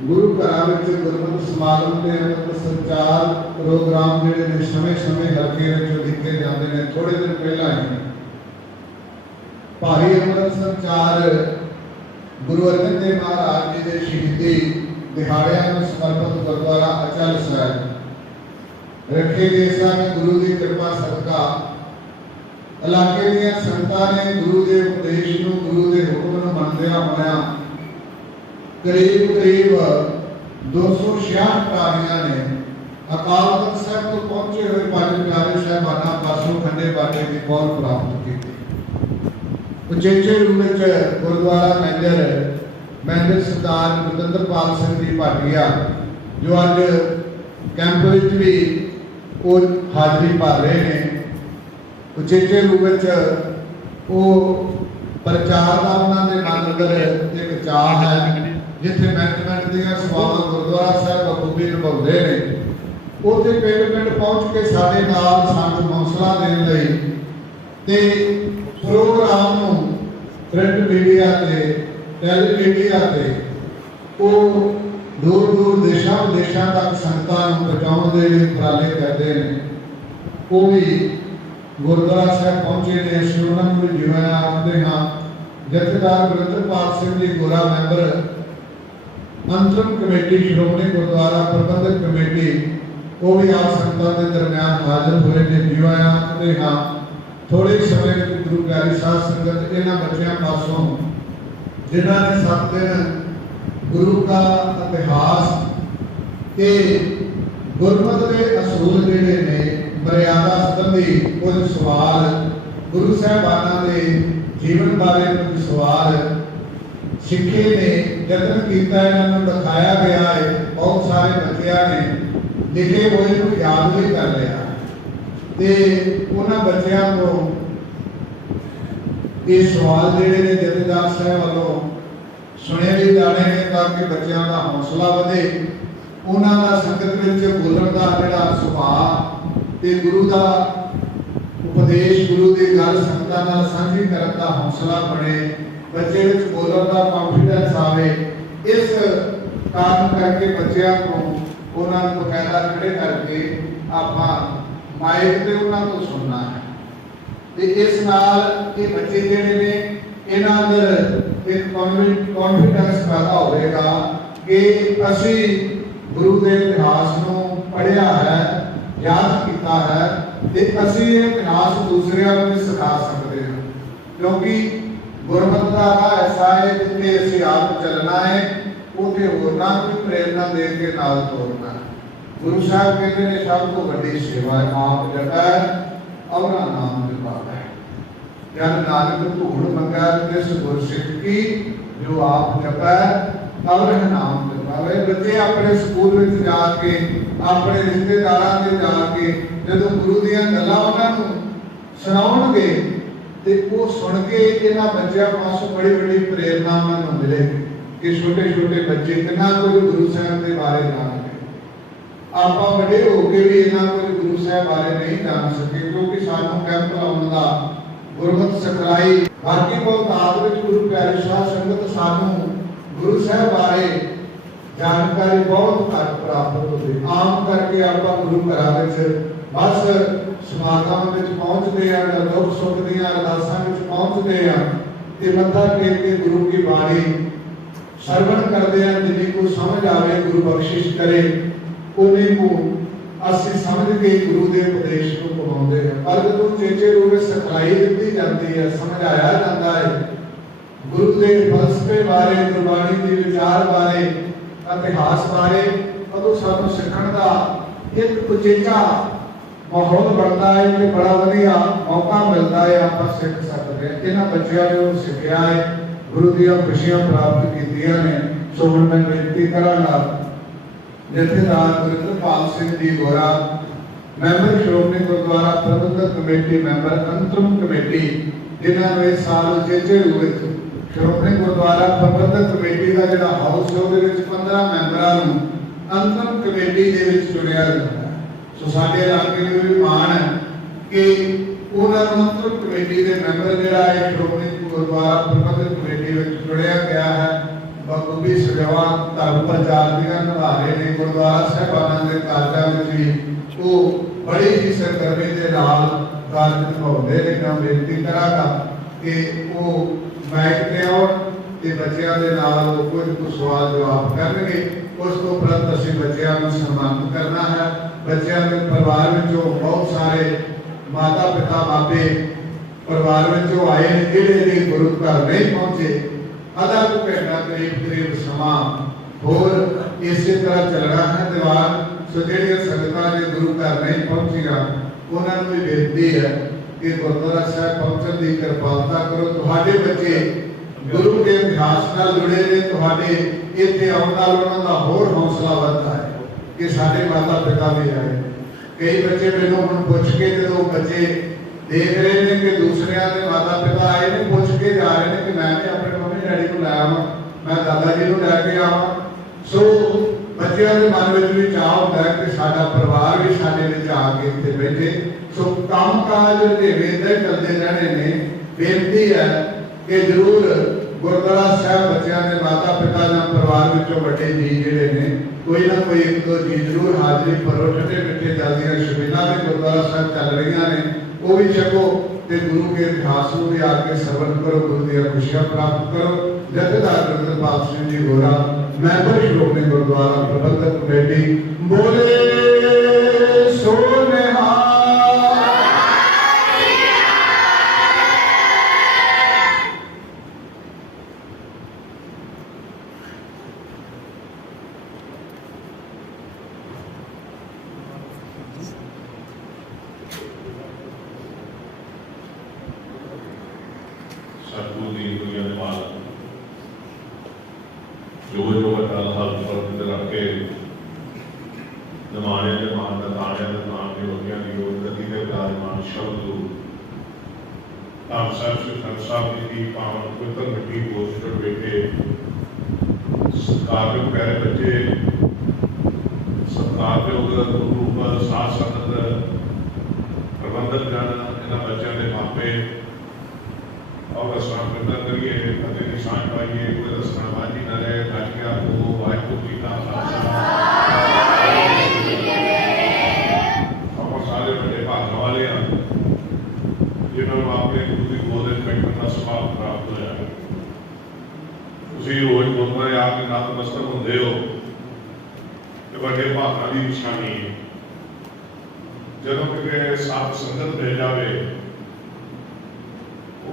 गुरु घर गुरमत समागम के अंम੍ਰਿਤ संचार प्रोग्राम जोड़े ने समय समय हल्के लिखे जाते हैं। थोड़े दिन पहला ही भारी अमृत संचार गुरु अर्जन देव महाराज जी के शहीदी दिहाड़िया में समर्पित गुरुद्वारा अचल साहिब रखे गए सन। गुरु की कृपा सदका इलाके दी संगतां ने गुरु के उपदेश को गुरु के हुक्म को मनदिया होया करीब करीब 266 टारियां ने अकाल तख्त साहब को पहुंचे हुए पंज प्यारे साहबाना पासों खंडे बाटे की पौल प्राप्त की। उचेचे रूप गुरुद्वारा मैनेजर सरदार बलविंदरपाल सिंह जी भाटिया जो अज कैंप में भी वो हाजरी भर रहे हैं। उचेचे रूप वो प्रचार का उन्होंने मन अंदर एक चाह है जिथे मैनेजमेंट दियां सेवावां गुरुद्वारा साहिब बखूबी निभाउंदे ने। उत्थे पिंड पिंड पहुंच के साडे नाल सानू हौसला देण लई ते प्रोग्राम नूं प्रिंट मीडिया ते टैलीमीडिया ते वो दूर दूर देशां विदेशां तक संगतां नूं पहुंचाउण दे लई उपराले करदे ने। वो भी गुरुद्वारा साहिब पहुंचे ने। असीं उन्हां नूं भी जिवें आखदे हां। जथेदार बलविंदरपाल सिंह जी गोरा मैंबर अंतरम कमेटी श्रोमणी गुरुद्वारा प्रबंधक कमेटी वो भी आप संगतां के दरम्यान हाजिर हुए ने। जीवा आखते हाँ थोड़े समय गुरु प्यारी साध संगत इन्हां बच्चों पासों जिन्हों ने 7 दिन गुरु का इतिहास के गुरमत के असूल जिहड़े ने मर्यादा संबंधी कुछ सवाल गुरु साहिबाना के जीवन बारे कुछ सवाल सिखे ने जतन किया इन्होंने दिखाया गया है। बहुत सारे बच्चों ने लिखे हुए को याद भी कर लिया तो उन्होंने बच्चों को ये सवाल जोड़े ने जथेदार साहब वालों सुने भी जाने ने ताकि बच्चों का हौसला बढ़े। उन्होंने संगत में बोलने का जोड़ा सुभाव तो गुरु का उपदेश गुरु की गल संगतां साझी करने का हौसला बने। बच्चे बोलने का कॉन्फिडेंस आवे। इस कारण करके बच्चों को उन्होंने बकायदा खड़े करके आप माइक से उन्होंने सुनना है। तो इस नाल ये बच्चे जिहड़े ने इन्हां अंदर एक कॉन्फिडेंस पैदा होगा कि असी गुरु के इतिहास को पढ़िया है याद किया है तो असी ये इतिहास दूसरों को भी सिखा सकते हैं। क्योंकि गुरमत का राह ऐसा है जिथे असीं आप चलना है उसे होरना भी प्रेरणा दे के नाल तोड़ना है। गुरु साहब कहते हैं सब तो बड़ी सेवा है आप जगह और नाम जपावे है। जब नानक धूड़ मंगा तिस गुरसिख की जो आप जपै और नाम जपावे। बच्चे अपने स्कूल में जाके अपने रिश्तेदारों के जाके जो गुरु दियां गल्लां उन्होंने सुनाउणगे ते वो सुन के इन्हां बच्चों पासों बड़ी बड़ी प्रेरणा उन्होंने मिलेगी कि छोटे छोटे बच्चे कितना कोई गुरु साहब के बारे जाने। आप बड़े होकर भी इन्हां कोई गुरु साहब बारे नहीं जान सके क्योंकि सानू कैंप लाउण दा गुरमत सिखलाई बाकी बहुत आदर गुरु प्यारे साध संगत सानू गुरु साहब बारे जानकारी बहुत घट प्राप्त होती। आम करके आप गुरु घर बस समागम में पहुंचते हैं या दुख सुख दियां अरदासां में पहुंचते हैं तो मत्था टेक के गुरु की बाणी श्रवण करते हैं। जिन्हें को समझ आवे गुरु बख्शिश करे उन्हें को असी समझ के गुरु के उपदेश को पढ़ाते हैं। पर जो चेचे रूप में सिखलाई दी जाती है समझाया जाता है गुरु के फलसफे बारे गुरबाणी के विचार बारे इतिहास बारे उदों सानू सीखण का एक उचेचा माहौल बनता है कि बड़ा वधिया मौका मिलता है आप सीख सकते हैं। इन्होंने बच्चों ने सीखा है गुरु दियां खुशियां प्राप्त कीतियां ने। सो हुण मैं बेनती करांगा जथेदार बलविंदरपाल सिंह जी गोरा मैंबर श्रोमणी गुरुद्वारा प्रबंधक कमेटी मैंबर अंतरम कमेटी जिन्होंने इस साल उचेचे रूप श्रोमणी गुरुद्वारा प्रबंधक कमेटी का जो हाउस है वो 15 मैंबरों अंतरम कमेटी के चुनिया जाता है। सो साडे इलाके में भी मान है कि उन्होंने अंतरम कमेटी के मैंबर जोड़ा है श्रोमणी गुरुद्वारा प्रबंधक कमेटी में चुनिया गया है। बखूबी सेवा धर्म प्रचार ਦੀਆਂ निभा रहे हैं। गुरुद्वारा साहिबाना के कारजां विच भी वो बड़ी ही सरगर्मी के नाल कार्य निभाते हैं। मैं बेनती करांगा कि वो माइक ते आउण ते बच्चों के नाल कुछ सवाल जवाब करनगे। उस तो उपरंत असीं बच्चों को सम्मानित करना है। बच्चों के परिवार विचों बहुत सारे माता पिता मापे परिवार विचों आए जिहड़े गुरु घर नहीं पहुंचे। आधा को घंटा करीब समा होर इसी तरह चलना है दीवार। सो जिहड़ियां संगतां ने गुरु घर नहीं पहुंचियां उन्होंने भी बेनती है कि गुरुद्वारा साहब पहुंचने की कृपालता करो। तुहाडे बच्चे गुरु के इतिहास नाल जुड़े ने, तुहाडे इत्थे आउण नाल उन्हां दा होर हौसला वधदा है कि साडे माता पिता भी आए। कई बच्चे मैनूं हुण पुछ के जो बच्चे देख रहे हैं कि दूसरिया के माता पिता आए ने पूछ के जा रहे हैं कि मैं भी अपने मम्मी डैडी को लै आवां, मैं दादा जी को लैके आवां। सो बच्चों के मन में भी चाह होता है कि साडा परिवार भी साडे विच आके इत्थे बैठे। सो काम काज ढेरे इदां ही चलते रहने ने। बेनती है कि जरूर गुरुद्वारा साहब बच्चों के माता पिता या परिवार विचों वड्डे जी जिहड़े ने कोई ना कोई एक दो जी जरूर हाजिरी भरो। ठंडे मिठे चलदियां छबीलां भी गुरुद्वारा साहब चल रही ने, वो भी छको ते गुरु के इतिहास को भी आके श्रवण करो, गुरु दी खुशियां प्राप्त करो। जथेदार गुरदरपाल सिंह जी गोरा, मैंबर श्रोमणी गुरुद्वारा प्रबंधक कमेटी, बोले सो निहाल। सतगुरु की दुनिया के बाद जो अटल हल पर रख के जमाने के मान दाने के नाम के वगिया की गति के विराजमान शब्द गुरु धाम साहब श्री खंड साहब जी की पावन पवित्र मिट्टी गोश्त बैठे सत्कार के प्यारे बच्चे, सत्कार के गुरु साथ संगत प्रबंधक जन, इन्होंने बच्चों के मापे और अस्वाम करता करिए फतेह की सांझ पाइए। कोई दसना बाजी न रहे राजकिया को वाहिगुरू जी का खालसा और सारे बड़े भाग वाले हैं जिन्होंने आपने गुरु की गोद में बैठने का स्वभाव प्राप्त होया है। उसी रोज गुरुद्वारे आके नतमस्तक होंदे हो तो बड़े भागों की निशानी है। जदों कि साथ संगत मिल जाए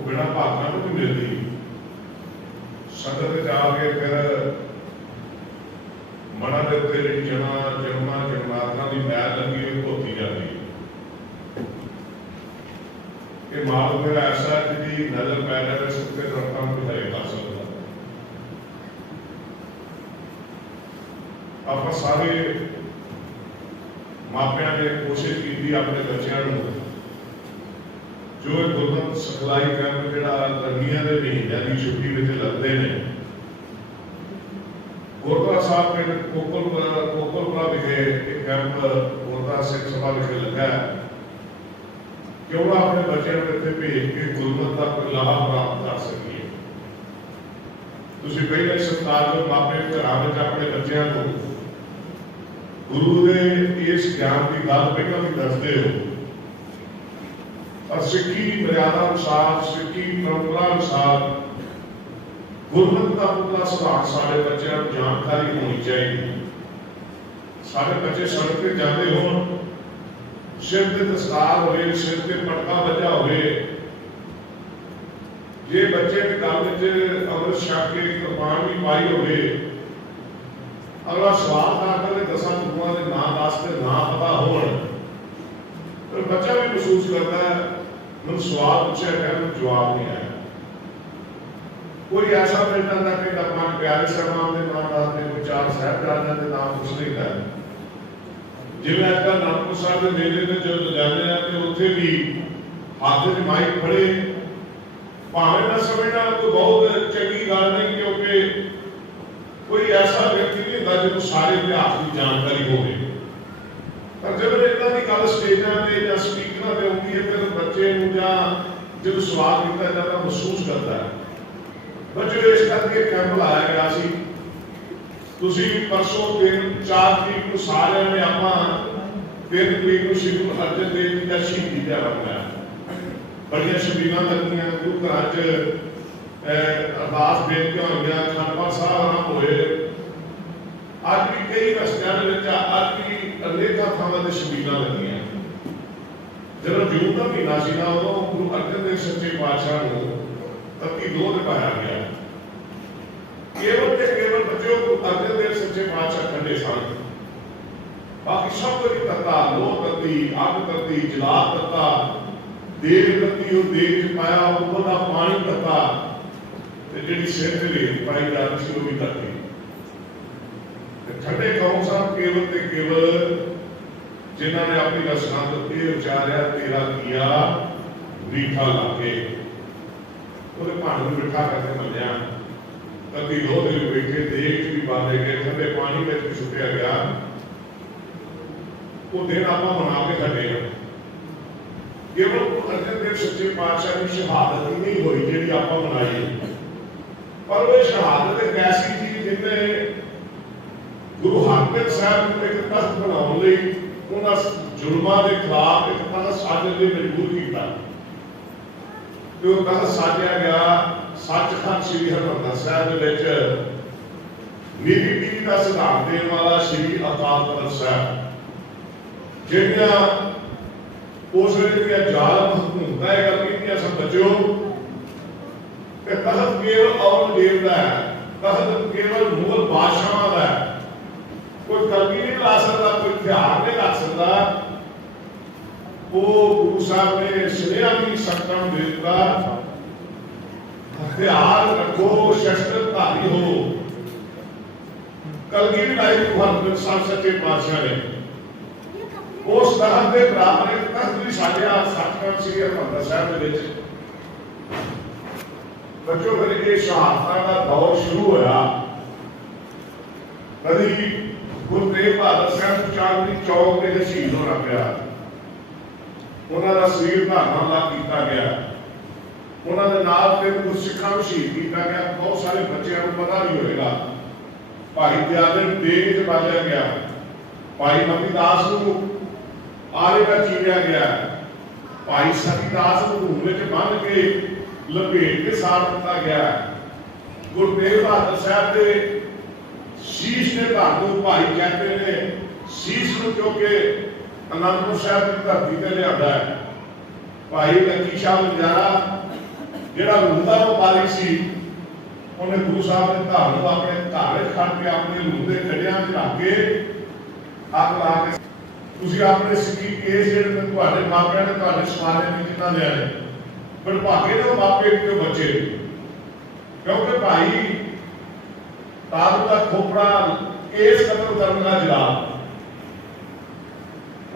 बिना भागना भी नहीं मिलती। संगत जाके फिर मना के उत्ते जी जन्मात्मा की मैल लगी हुई धोती जाती है। ये माल मेरा ऐसा है जी नजर पै जाए सुखते दरख्तों को हरे कर सकता। आप सारे मापिया ने कोशिश की अपने बच्चों को जो गुरमत सिखलाई कैंप जो गर्मियों के महीनों की छुट्टी में लगते हैं। गुरुद्वारा साहब पिंड कोकलपुरा विखे एक कैंप गुरुद्वारा सिख सभा विखे लगा है। क्यों ना अपने बच्चों को इतने भेज के गुरमत का कोई लाभ प्राप्त कर सकिए। तुसीं पहले सत्कार जो मापे घरों में अपने बच्चों को गुरु के इस ज्ञान की गल पहले भी दसते हो और सिक्खी की मर्यादा अनुसार, सिक्खी परंपरा अनुसार गुरमत का पूरा सुभाग सारे बच्चों को जानकारी होनी चाहिए। सारे बच्चे सड़क पर जाते हो, सिर से दस्तार हो, सिर से पटका बजा हो, जे बच्चे के गल अमृत छक के कृपान भी पाई हो, अगला सवाल करके 10 गुरुओं के नाम वास्ते ना पता हो तो बच्चा भी महसूस करता है मैं सवाल पूछा गया जवाब नहीं आया। कोई ऐसा मिल जाता कि पांच प्यारे साहबान के नाम डालते, कोई 4 साहिबजादों के नाम कुछ नहीं करते। जिवें अजकल नानकपुर साहब के मेले में जो जाने तो उत्थे भी हाथ में माइक फड़े भावें ना समझना कोई बहुत चंगी गल नहीं, क्योंकि कोई ऐसा व्यक्ति नहीं होता जिन्होंने सारे इतिहास की जानकारी हो। पर जब इतना की गल स्टेजा से या स्पीकर पर आती है फिर बच्चे जो सवाल किया जाता महसूस करता है। बच्चों इस करके कैंप लाया गया ਤੁਸੀਂ परसों 3-4 तरीक ਨੂੰ ਸਾਰਿਆਂ ਨੇ ਆਪਾਂ 3 तरीक ਨੂੰ ਸ਼੍ਰੀ ਗੁਰੂ ਅਰਜਨ ਦੇਵ ਜੀ ਦਾ ਸ਼ਹੀਦੀ ਦਿਹਾੜਾ ਮਨਾਇਆ। ਬੜੀਆਂ ਸ਼ਬੀਲਾਂ ਲੱਗੀਆਂ, ਗੁਰੂ ਘਰਾਂ 'ਚ ਅਰਦਾਸ ਬੇਨਤੀਆਂ ਹੋਈਆਂ, ਅਖੰਡ ਪਾਠ ਸਾਹਿਬ ਆਰੰਭ ਹੋਏ। ਅੱਜ ਵੀ ਕਈ ਰਸਤਿਆਂ ਦੇ ਵਿੱਚ ਅੱਜ ਵੀ ਅਨੇਕਾਂ ਥਾਵਾਂ ਤੇ ਸ਼ਬੀਲਾਂ ਲੱਗੀਆਂ। ਜਦੋਂ ਜੂਨ ਦਾ ਮਹੀਨਾ ਸੀ ਨਾ, ਉਦੋਂ ਗੁਰੂ ਅਰਜਨ ਦੇਵ ਸੱਚੇ ਪਾਤਸ਼ਾਹ ਨੂੰ 32 ਦਿਖਾਇਆ ਗਿਆ। केवल के केवल बच्चों को अर्जन देव सच्चे पातशाह ठंडे सन, बाकी सब कुछ तत्ता, लो तत्ती, अग तत्ती, जला तत्ता, देग तत्ती, और देग च पाया ऊपर का पानी तत्ता, ते जिहड़ी सिर ते रेत पाई जाती सी वो भी तत्ती। ठंडे कौन सन केवल ते केवल जिन्हों ने अपनी रसना तो ये उचारिया, तेरा किया मीठा लागे, वो भांड में मिठा करके मलिया। कभी दो दिन बैठे देख भी बांधे गए, ठंडे पानी में भी सुटिया गया। वो दिन आप मना के खड़े हैं। केवल अर्जन देव सच्चे पातशाह की शहादत ही नहीं हुई जी आप मनाई, पर वो शहादत एक ऐसी चीज जिन्हें गुरु हरगोबिंद साहब को एक तख्त बनाने उन्होंने जुल्मां के खिलाफ एक तख्त साजन लिए मजबूर किया। तो तख्त साजिया गया सचखंड श्री हरिमंदिर साहिब दे विच नीति पीढ़ी का सिद्धांत देने वाला श्री अकाल तख्त साहब, जिहड़ियां उस वेले जालम हुकूमतां ये गल कीतियां सन बच्चों कि तख्त केवल औरंगजेब दा है, तख्त केवल मुगल बादशाहां दा है, कोई कलगी नहीं ला सकता, कोई ध्यान नहीं रख सकता। वो गुरु साहब ने सुनिया भी सकता दे दिता, हथियार रखो, शस्त्रधारी हो। कलगी भी लाई हरगोबिंद साहब सच्चे पातशाह ने उस तरह के बराबर एक तख्त भी साझा सचखंड श्री हरिमंदिर साहिब दे विच। बच्चों फिर ये शहादतां का दौर शुरू होया। कभी गुरु तेग बहादुर साहब चांदनी चौक ते शहीद होना पिया, उन्होंने शरीर धारणा ला किया गया, उन्होंने नाल ते गुरसिखां नूं शहीद किया गया। बहुत सारे बच्चों को पता नहीं होएगा। भाई दयालन देग बालिया गया, भाई मतीदास नूं आले का चीरिया गया, भाई सतीदास नूं धूम विच बन के लपेट के साड़ दिता गया। गुरु तेग बहादुर साहब दे शीश ने धारू भाई कहते ने शीश नूं चुक के अनंदपुर साहब की धरती ते लिया। भाई लकी शाह बंजारा जिहड़ा लूंदा व्यापारी सी, उन्हें गुरु साहब ने धारू अपने घर खड़ के अपने लूंदे गड्डियां च रख के अग ला के तुसीं अपने सिक्की केस जिहड़े तुहाडे मापिਆਂ ने तुहाडे समाज ने जिन्हां लिया ने पर भागे ने मापे ते बच्चे, क्योंकि भाई तारू का खोपड़ा केस कतल करने का जवाब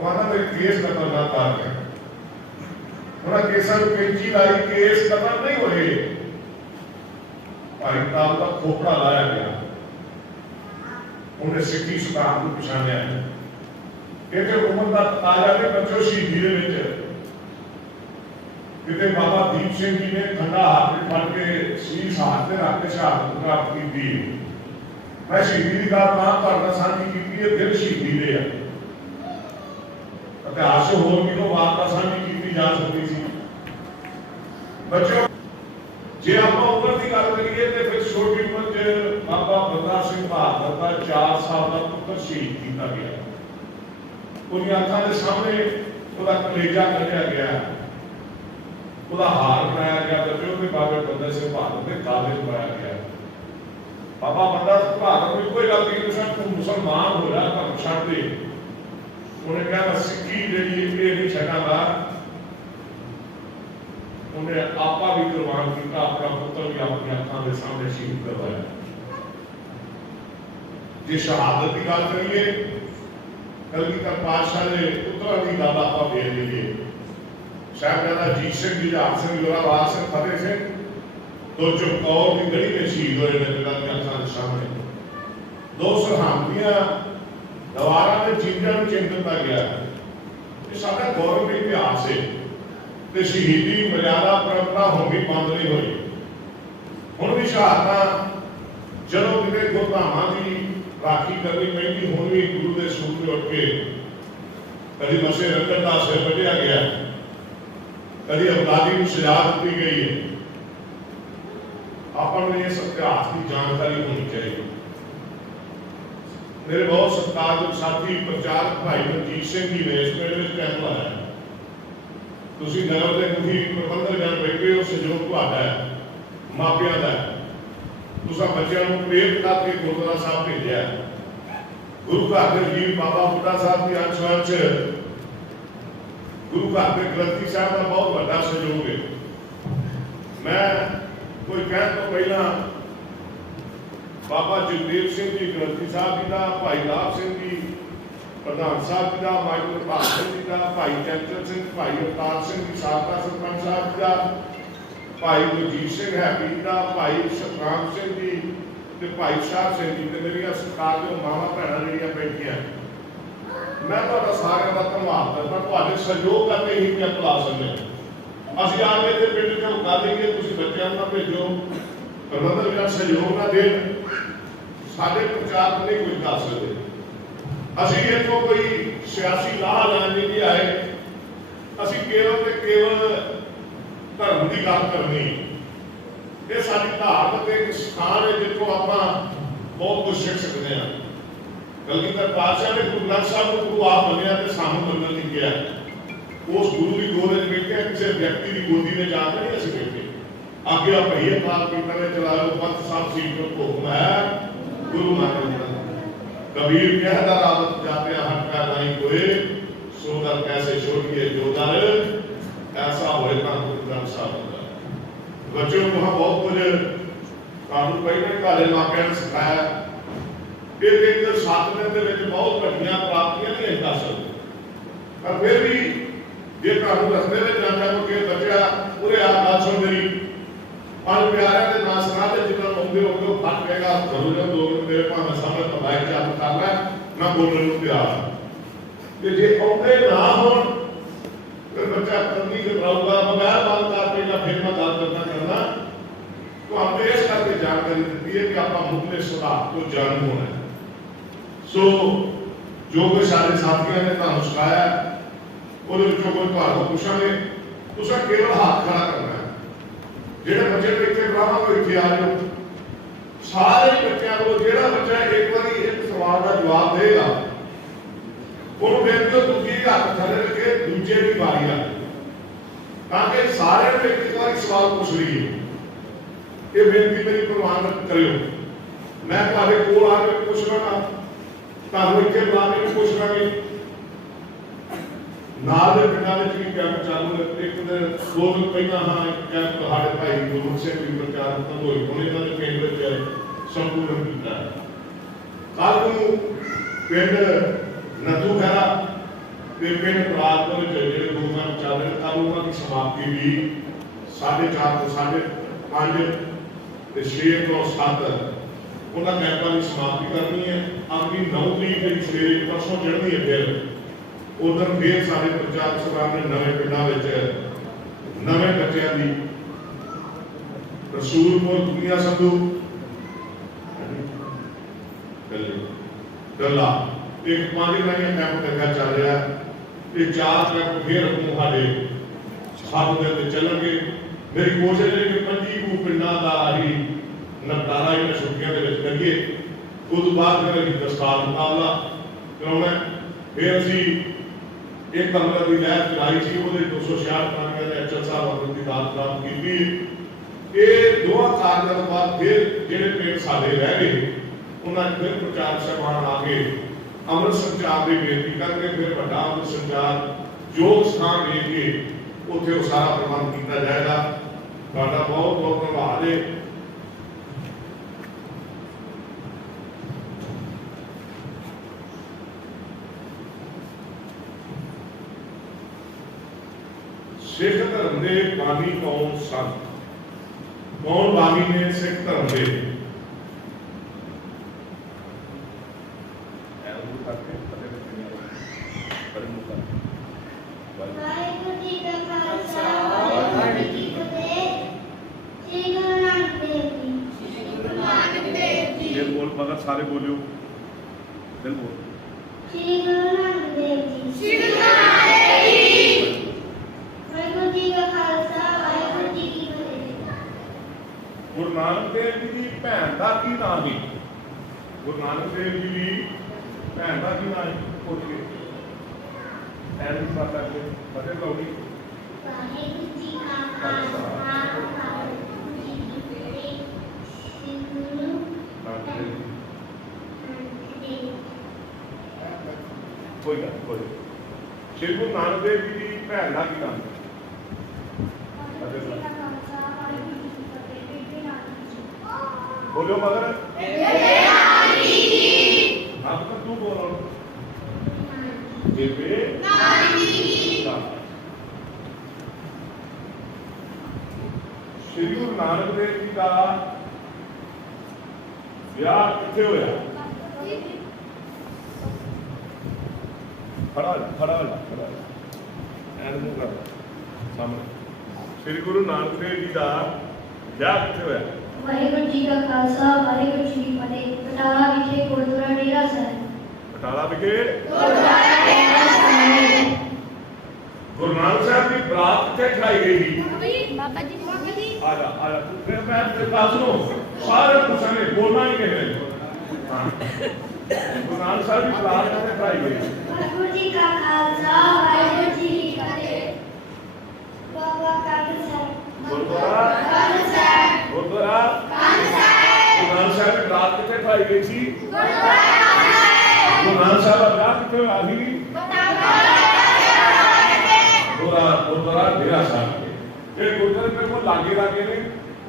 उन्होंने केस कतल ना कर उन्होंने केसा कैंची लाई, केस कतल नहीं होए। भाई तारू का खोपड़ा लाया गया, उन्हें सिक्की सिद्धांत को पछाणिया। क्योंकि उम्र का ताजा ने बच्चों शहीदी दे विच किते बाबा दीप सिंह जी ने खंडा हाथ में फड़ के शीश हाथ में रख के शहादत प्राप्त की। मैं शहीदी की गल तां करना साझी की है, दिल शहीदी दे है इतिहास होर भी तो वार्ता साझी की जा सकती सी। बच्चों जे आप उम्र की गल करिए तो फिर छोटी उम्र च बाबा बंदा सिंह बहादुर का 4 साल का पुत्र शहीद किया गया। उनकी अखां के सामने उसका कलेजा कढ़िया गया, उसका हार बनाया गया। बच्चों के बाबे बंदा सिंह बहादुर के काले बनाया गया। बाबा बंदा सिंह बहादुर ने कोई गल नहीं, तू मुसलमान हो जा, धर्म छड्ड दे। उन्हें कहा मैं सिक्की जी ये नहीं छड्डांगा। उन्हें आपा भी कुर्बान किया, अपना पुत्र भी अपनी अखां के सामने शहीद करवाया। जे शहादत की गल करिए, कलगीधर पातशाह ने पुत्रों की गल आप दे दीजिए। साहिबजादा अजीत सिंह, जुझार सिंह, जोरावर सिंह, फतेह सिंह तो चमकौर की गली में शहीद हुए पिता की अखां के सामने। 2 सरहंदियां दवारा में चीज़ों को चिंतता गया। ये साडा गौरव इतिहास है ते शहीदी मर्यादा परंपरा होनी बंद नहीं हुई। हुण भी शहादतां जदों किते गुरधामां की राखी करनी पैंदी हुण भी गुरु के सूर में उठ के कभी मसे रंगत का सिर वढ़िया गया, कभी अवलादी को सजा दी गई है। अपन ये सब इतिहास की जानकारी होनी चाहिए। मेरे बहुत सत्कारयोग साथी प्रचारक भाई मनजीत सिंह जी ने इस मेले में कैंप लाया। तुसी नगर के मुखी प्रबंधक बैठे हो, सहयोग तुहाडा है, मापिया का है। तुसा बच्चों को प्रेरित करके गुरुद्वारा साहब भेजा। गुरु घर के वीर बाबा बुड्ढा साहब की अंश गुरु घर के ग्रंथी साहब का बहुत बड़ा सहयोग है। मैं कोई कहने तो पहला बाबा जगदेव सिंह जी ग्रंथी साहब जी का, भाई लाभ सिंह जी प्रधान साहब जी का, भाई गुरपाल सिंह जी का, भाई चंचल सिंह, भाई अवतार सिंह जी साबका सरपंच साहब जी का, भाई मनजीत सिंह हैपी का, भाई सतराम सिंह जी, भाई शाह सिंह जी, मेरिया सरकार जो मावा भैन जी बैठिया, मैं सारे का धन्यवाद करता। तुहाडे सहयोग करके ही कैंप ला सकते हैं। असं आके तो पिंड झोंका देंगे, तुम बच्चों का भेजो, प्रबंधक का सहयोग ना दें, साढ़े प्रचार नहीं कुछ कर सकते। असी इतों कोई सियासी लाह लैने नहीं आए, असी केवल ते केवल धर्म की गल करनी। ये साडी धार्मिक एक स्थान है जिसको आप बहुत कुछ सीख सकते हैं। कलगीधर पातशाह ने गुरु ग्रंथ साहब को गुरु आप मनिया तो सानू मनन नहीं किया। उस गुरु की गोद में बैठे किसी व्यक्ति की गोदी में जाकर नहीं असं बैठे। आगे आप भैया काल पीटर ने चलाओ पंथ साहब सीट को हुक्म है गुरु नानक कबीर कहता रावत जाते हट का नहीं कोई सोदर कैसे छोड़िए जोदर ऐसा होएगा गुरु ग्रंथ साहब। बच्चों को हम बहुत कुछ कानून पहले काले मापिया ने सिखाया। एक सात दिन के बहुत घटिया प्राप्तियां नहीं कर सकते, पर फिर भी जे तुहानू रस्ते में जाता हो कि बच्चा पूरे आप बात सुन मेरी पांच प्यारे के नाम सुना दे जितना आते हो फट पेगा जरूर जो 2 मिनट मेरे भावे सामने तो बाइक चालू कर लै मैं बोलने को तैयार कि जे आते ना हो फिर बच्चा तंगी घबराऊगा बगैर बात कर पेगा फिर मैं गल करना तो हमने इस करके जानकारी दी है कि आप मुकले सुधार को जानू होना है। सो जो कोई सारे साथियों ने तुहानू सिखाया ਉਹਦੇ ਵਿੱਚੋਂ ਕੋਈ ਤੁਹਾਨੂੰ ਪੁੱਛਾਂਗੇ ਤੁਸੀਂ ਕੇਵਲ ਹੱਥ ਖੜਾ ਕਰਨਾ ਹੈ। ਜਿਹੜੇ ਬੱਚੇ ਇੱਥੇ ਬੁਲਾਵਾਂਗੇ ਇੱਥੇ ਆ ਜਾਓ। ਸਾਰੇ ਬੱਚਿਆਂ ਕੋਲ ਜਿਹੜਾ ਬੱਚਾ ਇੱਕ ਵਾਰੀ ਇੱਕ ਸਵਾਲ ਦਾ ਜਵਾਬ ਦੇਗਾ ਉਹਨੂੰ ਬੇਨਤੀ ਦੂਜੀ ਹੱਥ ਥੱਲੇ ਰੱਖੇ ਦੂਜੇ ਦੀ ਵਾਰੀ ਆ ਤਾਂ ਕਿ ਸਾਰਿਆਂ ਨੂੰ ਇੱਕ ਵਾਰੀ ਸਵਾਲ ਪੁੱਛ ਲਈਏ। ਇਹ ਬੇਨਤੀ ਮੇਰੀ ਪ੍ਰਵਾਨ ਕਰਿਓ। ਮੈਂ ਤੁਹਾਡੇ ਕੋਲ ਆ ਕੇ ਪੁੱਛਣਾ ਤੁਹਾਨੂੰ ਇੱਥੇ ਬੁਲਾ ਕੇ ਪੁੱਛਾਂਗੇ। नाल दे पिंडां विच भी कैंप चालू है। एक दिन 2 दिन पहला हाँ कैंप साडे भाई गुरमुख सिंह जी प्रचार कंधोई होने इन्हां दे पिंड विच संपूर्ण कीता। कल नूं पिंड नथू खैरा ते पिंड परागपुर विच जिहड़े प्रोग्राम चल रहे कल उन्हां दी समाप्ति भी 4:30 तो 5:30 ते 6 तो 7 उन्हां कैंपां दी समाप्ति करनी है। अगली 9 तरीक दी सवेरे परसों चढ़नी है। फिर उधर फिर सारे प्रचार सभा ने नवे पिंडों में नवे बच्चों की रसूलपुर दुनिया संधू गला एक 5 महीने कैंप लगा चल रहा है। 4 कैंप फिर मुहाड़े 7 दिन चलेंगे। मेरी कोशिश है कि 25 पिंडों का ही निपटारा इन छुट्टियों के करिए। उस बाद फिर दस्तार मुकाबला कराना। फिर असी एक कमरे की लहर चलाई थी वो 266 पानियों ने एचएल साहब अपनी की दाद प्राप्त की थी। ये 2 कार्य बाद फिर जेडे पेड़ साडे रह गए उन्होंने फिर प्रचार सभान आगे अमृत संचार की बेनती करके फिर बड़ा अमृत संचार योग स्थान ले के उत्थे वो सारा प्रबंध किया जाएगा। ਤੁਹਾਡਾ बहुत बहुत धन्यवाद है। सिख धर्म के बानी कौन सन? कौन बानी ने सिख धर्म के? बोल मगर सारे बोलियो ਬਿਲਕੁਲ श्री गुरु नानक देव जी श्री गुरु नानक देव जी वाहिगुरु जी का खालसा वाहिगुरु जी की फतेह। ਗੁਰੂ ਨਾਨਕ ਦੇਵ ਜੀ ਦੀ ਭੈਣ ਦਾ ਕੀ ਨਾਮ ਸੀ? ਗੁਰੂ ਨਾਨਕ ਦੇਵ ਜੀ ਦੀ ਭੈਣ ਦਾ ਕੀ ਨਾਮ ਸੀ? ਪੁੱਛ ਕੇ ਐਨ ਪਤਾ ਕਿ ਪਤਾ ਲੋਗੀ वाहिगुरु जी का खालसा वाहिगुरु जी की फतेह। श्री गुरु नानक देव ਕੋਈ ਗੱਲ ਕੋਈ ਸ਼੍ਰੀ ਗੁਰੂ ਨਾਨਕ ਦੇਵ ਜੀ ਦੀ ਭੈਣ ਦਾ ਕੀ ਨਾਮ ਸੀ? वाहिगुरु जी का खालसा वाहिगुरु जी की फतेह। बेटे नानक जी ਬੋਲਿਓ ਮਗਰ ਆਪ ਤਾਂ ਤੂੰ ਬੋਲ ਬੇਬੇ ਸ਼੍ਰੀ ਗੁਰੂ ਨਾਨਕ ਦੇਵ ਜੀ ਦਾ ਵਿਆਹ ਕਿੱਥੇ ਹੋਇਆ? ਖੜਾ ਐਨ ਨੂੰ ਕਰ ਸਾਹਮਣੇ ਸ਼੍ਰੀ ਗੁਰੂ ਨਾਨਕ ਦੇਵ ਜੀ ਦਾ ਵਿਆਹ ਕਿੱਥੇ ਹੋਇਆ? ਵਾਹਿਗੁਰੂ ਜੀ ਕਾ ਖਾਲਸਾ ਵਾਹਿਗੁਰੂ ਜੀ ਕੀ ਫਤਿਹ। ਬਟਾਲਾ ਵਿਖੇ ਗੁਰਦੁਆਰਾ ਡੇਰਾ ਸਾਹਿਬ। ਬਟਾਲਾ ਵਿਖੇ ਗੁਰਦੁਆਰਾ ਡੇਰਾ ਸਾਹਿਬ। ਗੁਰੂ ਨਾਨਕ ਸਾਹਿਬ ਦੀ ਬਰਾਤ ਕਿੱਥੇ ਖੜਾਈ ਗਈ ਸੀ? बाबा जी ਆ ਜਾ ਫਿਰ ਮੈਂ ਤੇ ਦੱਸ ਨੂੰ ਸਾਰੇ ਪੁੱਛਣੇ ਬੋਲਣਾ ਹੀ ਕਿਸੇ ਨੇ ਹਾਂ ਗੁਰੂ ਨਾਨਕ ਸਾਹਿਬ ਦੀ ਬਰਾਤ ਕਿੱਥੇ ਖੜਾਈ ਗਈ? ਵਾਹਿਗੁਰੂ ਜੀ ਕਾ ਖਾਲਸਾ ਵਾਹਿਗੁਰੂ ਜੀ ਕੀ ਫਤਿਹ। ਬਾਬਾ ਕਾਗਜ਼ ਸਾਹਿਬ। ਗੁਰਦੁਆਰਾ ਕਾਗਜ਼ ਸਾਹਿਬ। ਗੁਰਦੁਆਰਾ ਗੁਰੂ ਨਾਨਕ ਸਾਹਿਬ ਦੀ ਬਰਾਤ ਕਿੱਥੇ ਖੜਾਈ ਗਈ ਸੀ? ਗੁਰੂ ਨਾਨਕ ਸਾਹਿਬ ਦਾ ਵਿਆਹ ਕਿੱਥੇ ਹੋਇਆ ਸੀ? ਗੁਰਦੁਆਰਾ ਡੇਰਾ ਸਾਹਿਬ ਇਹ ਗੁਰਦੁਆਰੇ ਮੇਰੇ ਕੋਲ ਲਾਗੇ ਨੇ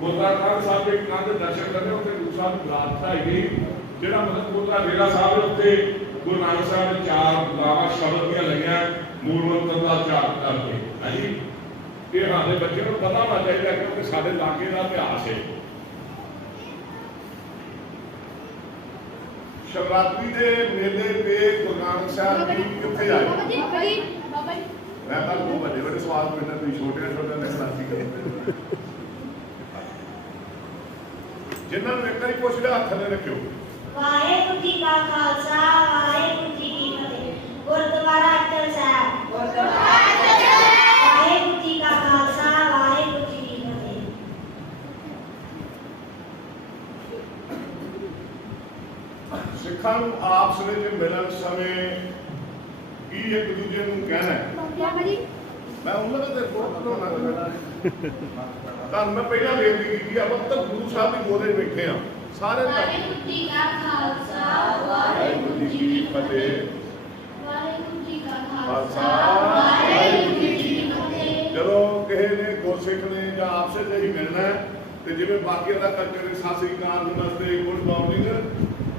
ਗੁਰਦੁਆਰਾ ਕਾਗਜ਼ ਸਾਹਿਬ ਦੇ ਕੰਧ ਦਰਸ਼ਨ ਕਰਨੇ ਉੱਥੇ ਗੁਰੂ ਸਾਹਿਬ ਦੀ ਬਰਾਤ ਖੜਾਈ ਗਈ ਜਿਹੜਾ ਮਤਲਬ ਗੁਰਦੁਆਰਾ ਡੇਰਾ ਸਾਹਿਬ ਦੇ ਉੱਤੇ ਗੁਰੂ ਨਾਨਕ ਸਾਹਿਬ ਨੇ ਚਾਰ ਗਾਵਾਂ ਸ਼ਬਦ ਦੀਆਂ ਲਈਆਂ ਮੂਲ ਮੰਤਰ ਦਾ ਉਚਾਰਨ ਕਰਕੇ ਹਾਂਜੀ ਇਹ ਸਾਡੇ ਬੱਚੇ ਨੂੰ ਪਤਾ ਹੋਣਾ ਚਾਹੀਦਾ ਕਿਉਂਕਿ ਸਾਡੇ ਇਲਾਕੇ ਦਾ ਇਤਿਹਾਸ ਹੈ। ਸ਼ਿਵਰਾਤਰੀ ਦੇ ਮੇਲੇ ਤੇ ਗੁਰੂ ਨਾਨਕ ਸਾਹਿਬ ਜੀ ਕਿੱਥੇ ਆਏ? बाबा जी ਮੈਂ ਤਾਂ ਬਹੁਤ ਵੱਡੇ ਸਵਾਲ ਪੁੱਛਦਾ ਤੁਸੀਂ ਛੋਟੇ ਨੇ ਕਲਾਸੀ ਕਰਦੇ ਜਿਨ੍ਹਾਂ ਨੂੰ ਇੱਕ ਵਾਰੀ ਪੁੱਛ ਲਿਆ ਹੱਥ ਥੱਲੇ ਰੱਖਿਓ। ਵਾਹਿਗੁਰੂ ਜੀ ਕਾ ਖਾਲਸਾ ਵਾਹਿਗੁਰੂ ਜੀ ਕੀ ਫਤਿਹ। ਗੁਰਦੁਆਰਾ ਅਟਲ ਸਾਹਿਬ। ਵਾਹਿਗੁਰੂ ਜੀ ਕਾ ਖਾਲਸਾ ਵਾਹਿਗੁਰੂ ਜੀ ਕੀ ਫਤਿਹ। ਸਿੱਖਾਂ ਨੂੰ ਆਪਸ ਵਿੱਚ ਮਿਲਣ ਸਮੇਂ ਕੀ ਇੱਕ ਦੂਜੇ ਨੂੰ ਕਹਿਣਾ ਹੈ? बाबा जी ਮੈਂ ਉਹਨਾਂ ਦੇ ਕੋਲ ਬਣਾਉਣਾ ਤਾਂ ਮੈਂ ਪਹਿਲਾਂ ਬੇਨਤੀ ਕੀਤੀ ਆ ਵਕਤ ਗੁਰੂ ਸਾਹਿਬ ਦੀ ਗੋਦੇ ਬੈਠੇ ਆ ਸਾਰੇ ਵਾਹਿਗੁਰੂ ਜੀ ਕਾ ਖਾਲਸਾ ਵਾਹਿਗੁਰੂ ਜੀ ਕੀ ਫਤਿਹ। ਵਾਹਿਗੁਰੂ ਜੀ ਕਾ ਖਾਲਸਾ ਵਾਹਿਗੁਰੂ ਜੀ ਕੀ ਫਤਿਹ। ਜਦੋਂ ਕਿਸੇ ਨੇ ਗੁਰਸਿੱਖ ਨੇ ਜਾਂ ਆਪਸ ਵਿੱਚ ਹੀ ਮਿਲਣਾ ਹੈ ਤੇ ਜਿਵੇਂ ਬਾਕੀਆਂ ਦਾ ਕਲਚਰ ਹੈ ਸਤਿ ਸ੍ਰੀ ਅਕਾਲ ਨਮਸਤੇ ਗੁੱਡ ਮਾਰਨਿੰਗ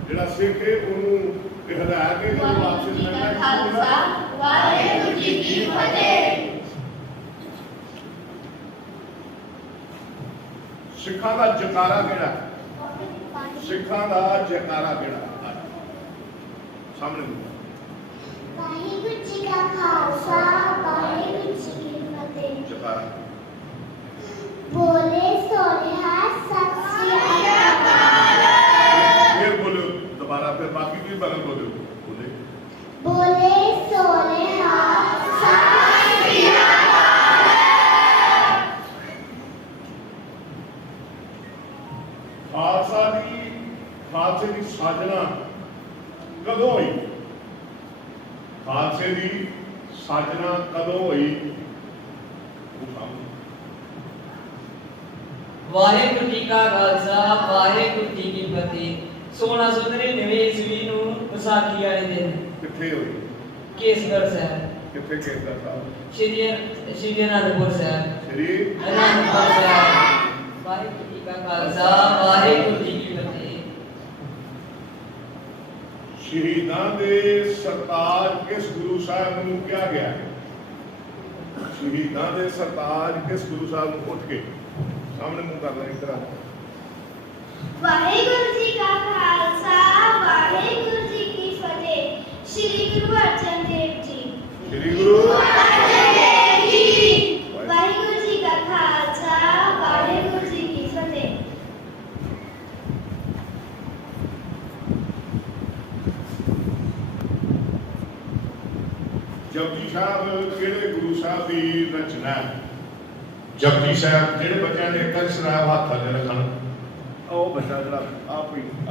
ਜਿਹੜਾ ਸਿੱਖ ਹੈ ਉਹਨੂੰ ਹਦਾਇਤ ਕੇ ਜਦੋਂ ਆਪਸ ਵਿੱਚ ਮਿਲਣਾ ਹੈ ਖਾਲਸਾ ਵਾਹਿਗੁਰੂ ਜੀ ਕੀ ਫਤਿਹ। ਸਿੱਖਾਂ ਦਾ ਜਕਾਰਾ ਕਿਹੜਾ ਹੈ? ਸਿੱਖਾਂ ਦਾ ਜਕਾਰਾ ਕਿਹੜਾ ਹੈ? ਸਾਹਮਣੇ ਵਾਹਿਗੁਰੂ ਜੀ ਕਾ ਖਾਲਸਾ ਵਾਹਿਗੁਰੂ ਜੀ ਕੀ ਫਤਿਹ। ਜਕਾਰਾ ਬੋਲੇ ਸੋਨਿਹਾ ਸਤਿ ਸ੍ਰੀ ਅਕਾਲ। ਫਿਰ ਬੋਲੋ ਦੁਬਾਰਾ ਫਿਰ ਬਾਕੀ ਕੀ ਬਗਲ ਬੋਲੋ ਬੋਲੇ ਬੋਲੇ ਸੋਨਿਹਾ ਸਤਿ ਸ੍ਰੀ ਅਕਾਲ। ਖਾਲਸੇ ਦੀ ਸਾਜਣਾ ਕਦੋਂ ਹੋਈ? ਖਾਲਸੇ ਦੀ ਸਾਜਣਾ ਕਦੋਂ ਹੋਈ? ਵਾਹਿਗੁਰੂ ਜੀ ਕਾ ਖਾਲਸਾ ਵਾਹਿਗੁਰੂ ਜੀ ਕੀ ਫਤਿਹ। 1699 ਈਸਵੀ ਨੂੰ ਵਿਸਾਖੀ ਵਾਲੇ ਦਿਨ ਕਿੱਥੇ ਹੋਈ? ਕੇਸਗੜ੍ਹ ਸਾਹਿਬ ਕਿੱਥੇ ਕੇਸਗੜ੍ਹ ਸਾਹਿਬ? ਸ਼੍ਰੀ ਅਨੰਦਪੁਰ ਸਾਹਿਬ। ਸ੍ਰੀ ਅਨੰਦਪੁਰ ਸਾਹਿਬ। ਵਾਹਿਗੁਰੂ ਜੀ ਕਾ ਖਾਲਸਾ ਵਾਹਿਗੁਰੂ ਜੀ ਕੀ ਫਤਿਹ। ਸ਼ਹੀਦਾਂ ਦੇ ਸਰਤਾਜ ਕਿਸ ਗੁਰੂ ਸਾਹਿਬ ਨੂੰ ਕਿਹਾ ਗਿਆ ਹੈ? ਸ਼ਹੀਦਾਂ ਦੇ ਸਰਤਾਜ ਕਿਸ ਗੁਰੂ ਸਾਹਿਬ ਨੂੰ? ਉੱਠ ਕੇ ਸਾਹਮਣੇ ਮੂੰਹ ਕਰ ਲੈ ਇਧਰ। ਵਾਹਿਗੁਰੂ ਜੀ ਕਾ ਖਾਲਸਾ ਵਾਹਿਗੁਰੂ ਜੀ ਕੀ ਫਤਿਹ। ਸ਼੍ਰੀ ਗੁਰੂ ਅਰਜਨ ਦੇਵ ਜੀ। ਸ੍ਰੀ ਗੁਰੂ ਅਰਜਨ ਦੇਵ ਜੀ। ਵਾਹਿਗੁਰੂ ਜੀ ਕਾ ਖਾਲਸਾ ਵਾਹਿਗੁਰੂ ਜੀ ਕੀ ਫਤਿਹ। ਜਪਜੀ ਸਾਹਿਬ ਕਿਹੜੇ ਗੁਰੂ ਸਾਹਿਬ ਦੀ ਰਚਨਾ ਹੈ? ਜਪਜੀ ਸਾਹਿਬ ਜਿਹੜੇ ਬੱਚਿਆਂ ਨੇ ਇੱਕ ਸ਼ਰਾਬ ਹੱਥ ਥੱਲੇ ਰੱਖਣ, ਉਹ ਬੱਚਾ ਜਿਹੜਾ ਆਪ ਹੀ ਆ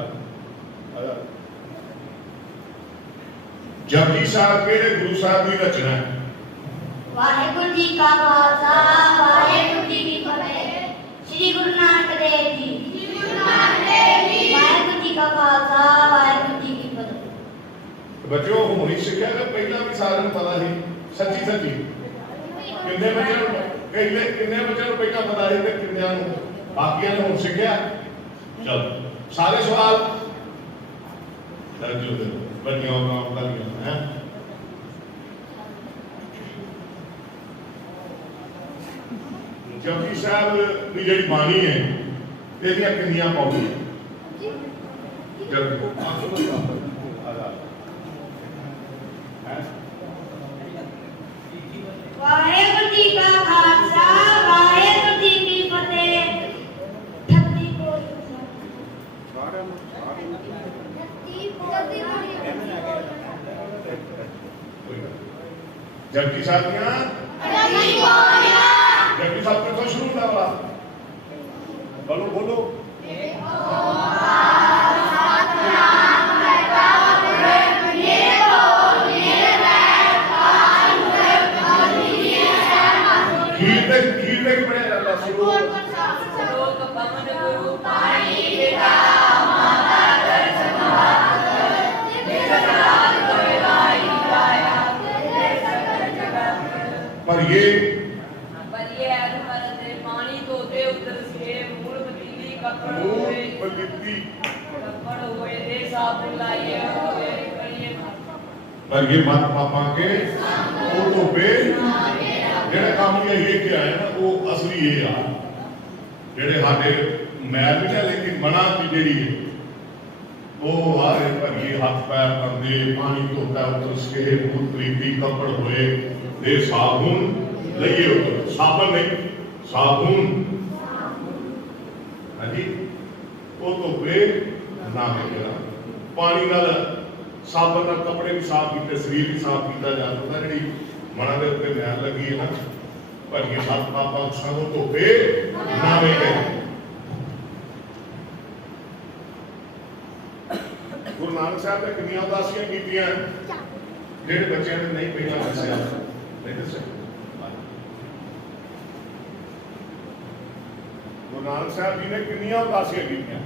ਜਪਜੀ ਸਾਹਿਬ ਕਿਹੜੇ ਗੁਰੂ ਸਾਹਿਬ ਦੀ ਰਚਨਾ ਹੈ? ਵਾਹਿਗੁਰੂ ਜੀ ਕਾ ਖਾਲਸਾ ਵਾਹਿਗੁਰੂ ਜੀ ਕੀ ਫਤਿਹ। ਸ੍ਰੀ ਗੁਰੂ ਨਾਨਕ ਦੇਵ ਜੀ। ਸ੍ਰੀ ਗੁਰੂ ਨਾਨਕ ਦੇਵ ਜੀ। ਵਾਹਿਗੁਰੂ ਜੀ ਕਾ ਖਾਲਸਾ ਵਾਹਿਗੁਰੂ ਜੀ ਕੀ ਫਤਿਹ। ਬੱਚਿਓ ਹੁਣੀ ਸਿੱਖਿਆ ਕਿ ਪਹਿਲਾਂ ਵੀ ਸਾਰਿਆਂ ਨੂੰ ਪਤਾ ਸੀ? ਸੱਚੀ ਸੱਚੀ ਕਿੰਨੇ ਬੱਚਿਆਂ ਨੂੰ ਕਿੰਨੇ ਬੱਚਿਆਂ ਨੂੰ ਪਹਿਲਾਂ ਪਤਾ ਸੀ ਤੇ ਕਿੰਨਿਆਂ ਨੂੰ ਬਾਕੀਆਂ ਨੇ ਹੁਣ ਸਿੱਖਿਆ? ਚਲ ਸਾਰੇ ਸਵਾਲ ਦਰਜ ਹੋ ਗਏ, ਬੱਚਿਆਂ ਨੂੰ ਕੰਮ ਕਰੀਏ ਹੈ। ਜਪਜੀ ਸਾਹਿਬ ਦੀ ਜਿਹੜੀ ਬਾਣੀ ਹੈ ਇਹਦੀਆਂ ਕਿੰਨੀਆਂ ਪੌੜੀਆਂ? ਵਾਹਿਗੁਰੂ ਜੀ ਕਾ ਖਾਲਸਾ ਵਾਹਿਗੁਰੂ ਜੀ ਕੀ ਫਤਿਹ। 38 ਜਪਜੀ ਸਾਹਿਬ ਦੀਆਂ जबकि सब कितों शुरू होता वाला बोलो बोलो कीर्तन पढ़े जाता शुरू लोक पवन गुरु पानी बेटा माता दर्शन जगराज कोई लाई गाया पर ये पानी धोते उतर से मूल पतीली कपड़ हुए दे साबुन लाइए पर ये मत पापा के वो तो पे जेड़ा काम ये कि आया ना वो असली ये आ जेड़े हाडे मैल भी है लेकिन मना की जेड़ी है वो आ रहे पर ये हाथ पैर करदे पानी धोता उतर से मूल पतीली कपड़ हुए दे साबुन लइए उतर साबुन नहीं साबुन हाजी वो तो वे ना मेरा पानी नाल साबुन नाल कपड़े भी साफ कीते शरीर भी साफ किया जा सकता जी मना दे उत्ते मैल लगी है ना पर ये हाथ पापा साबुन तो वे ना मेरे गुरु नानक साहब ने कितनी उदासियां कीतियां जेडे बच्चों ने नहीं पढ़ना दस्या नहीं दस्या गुरु नानक साहब जी ने कितनियां उदासियां कीतियां?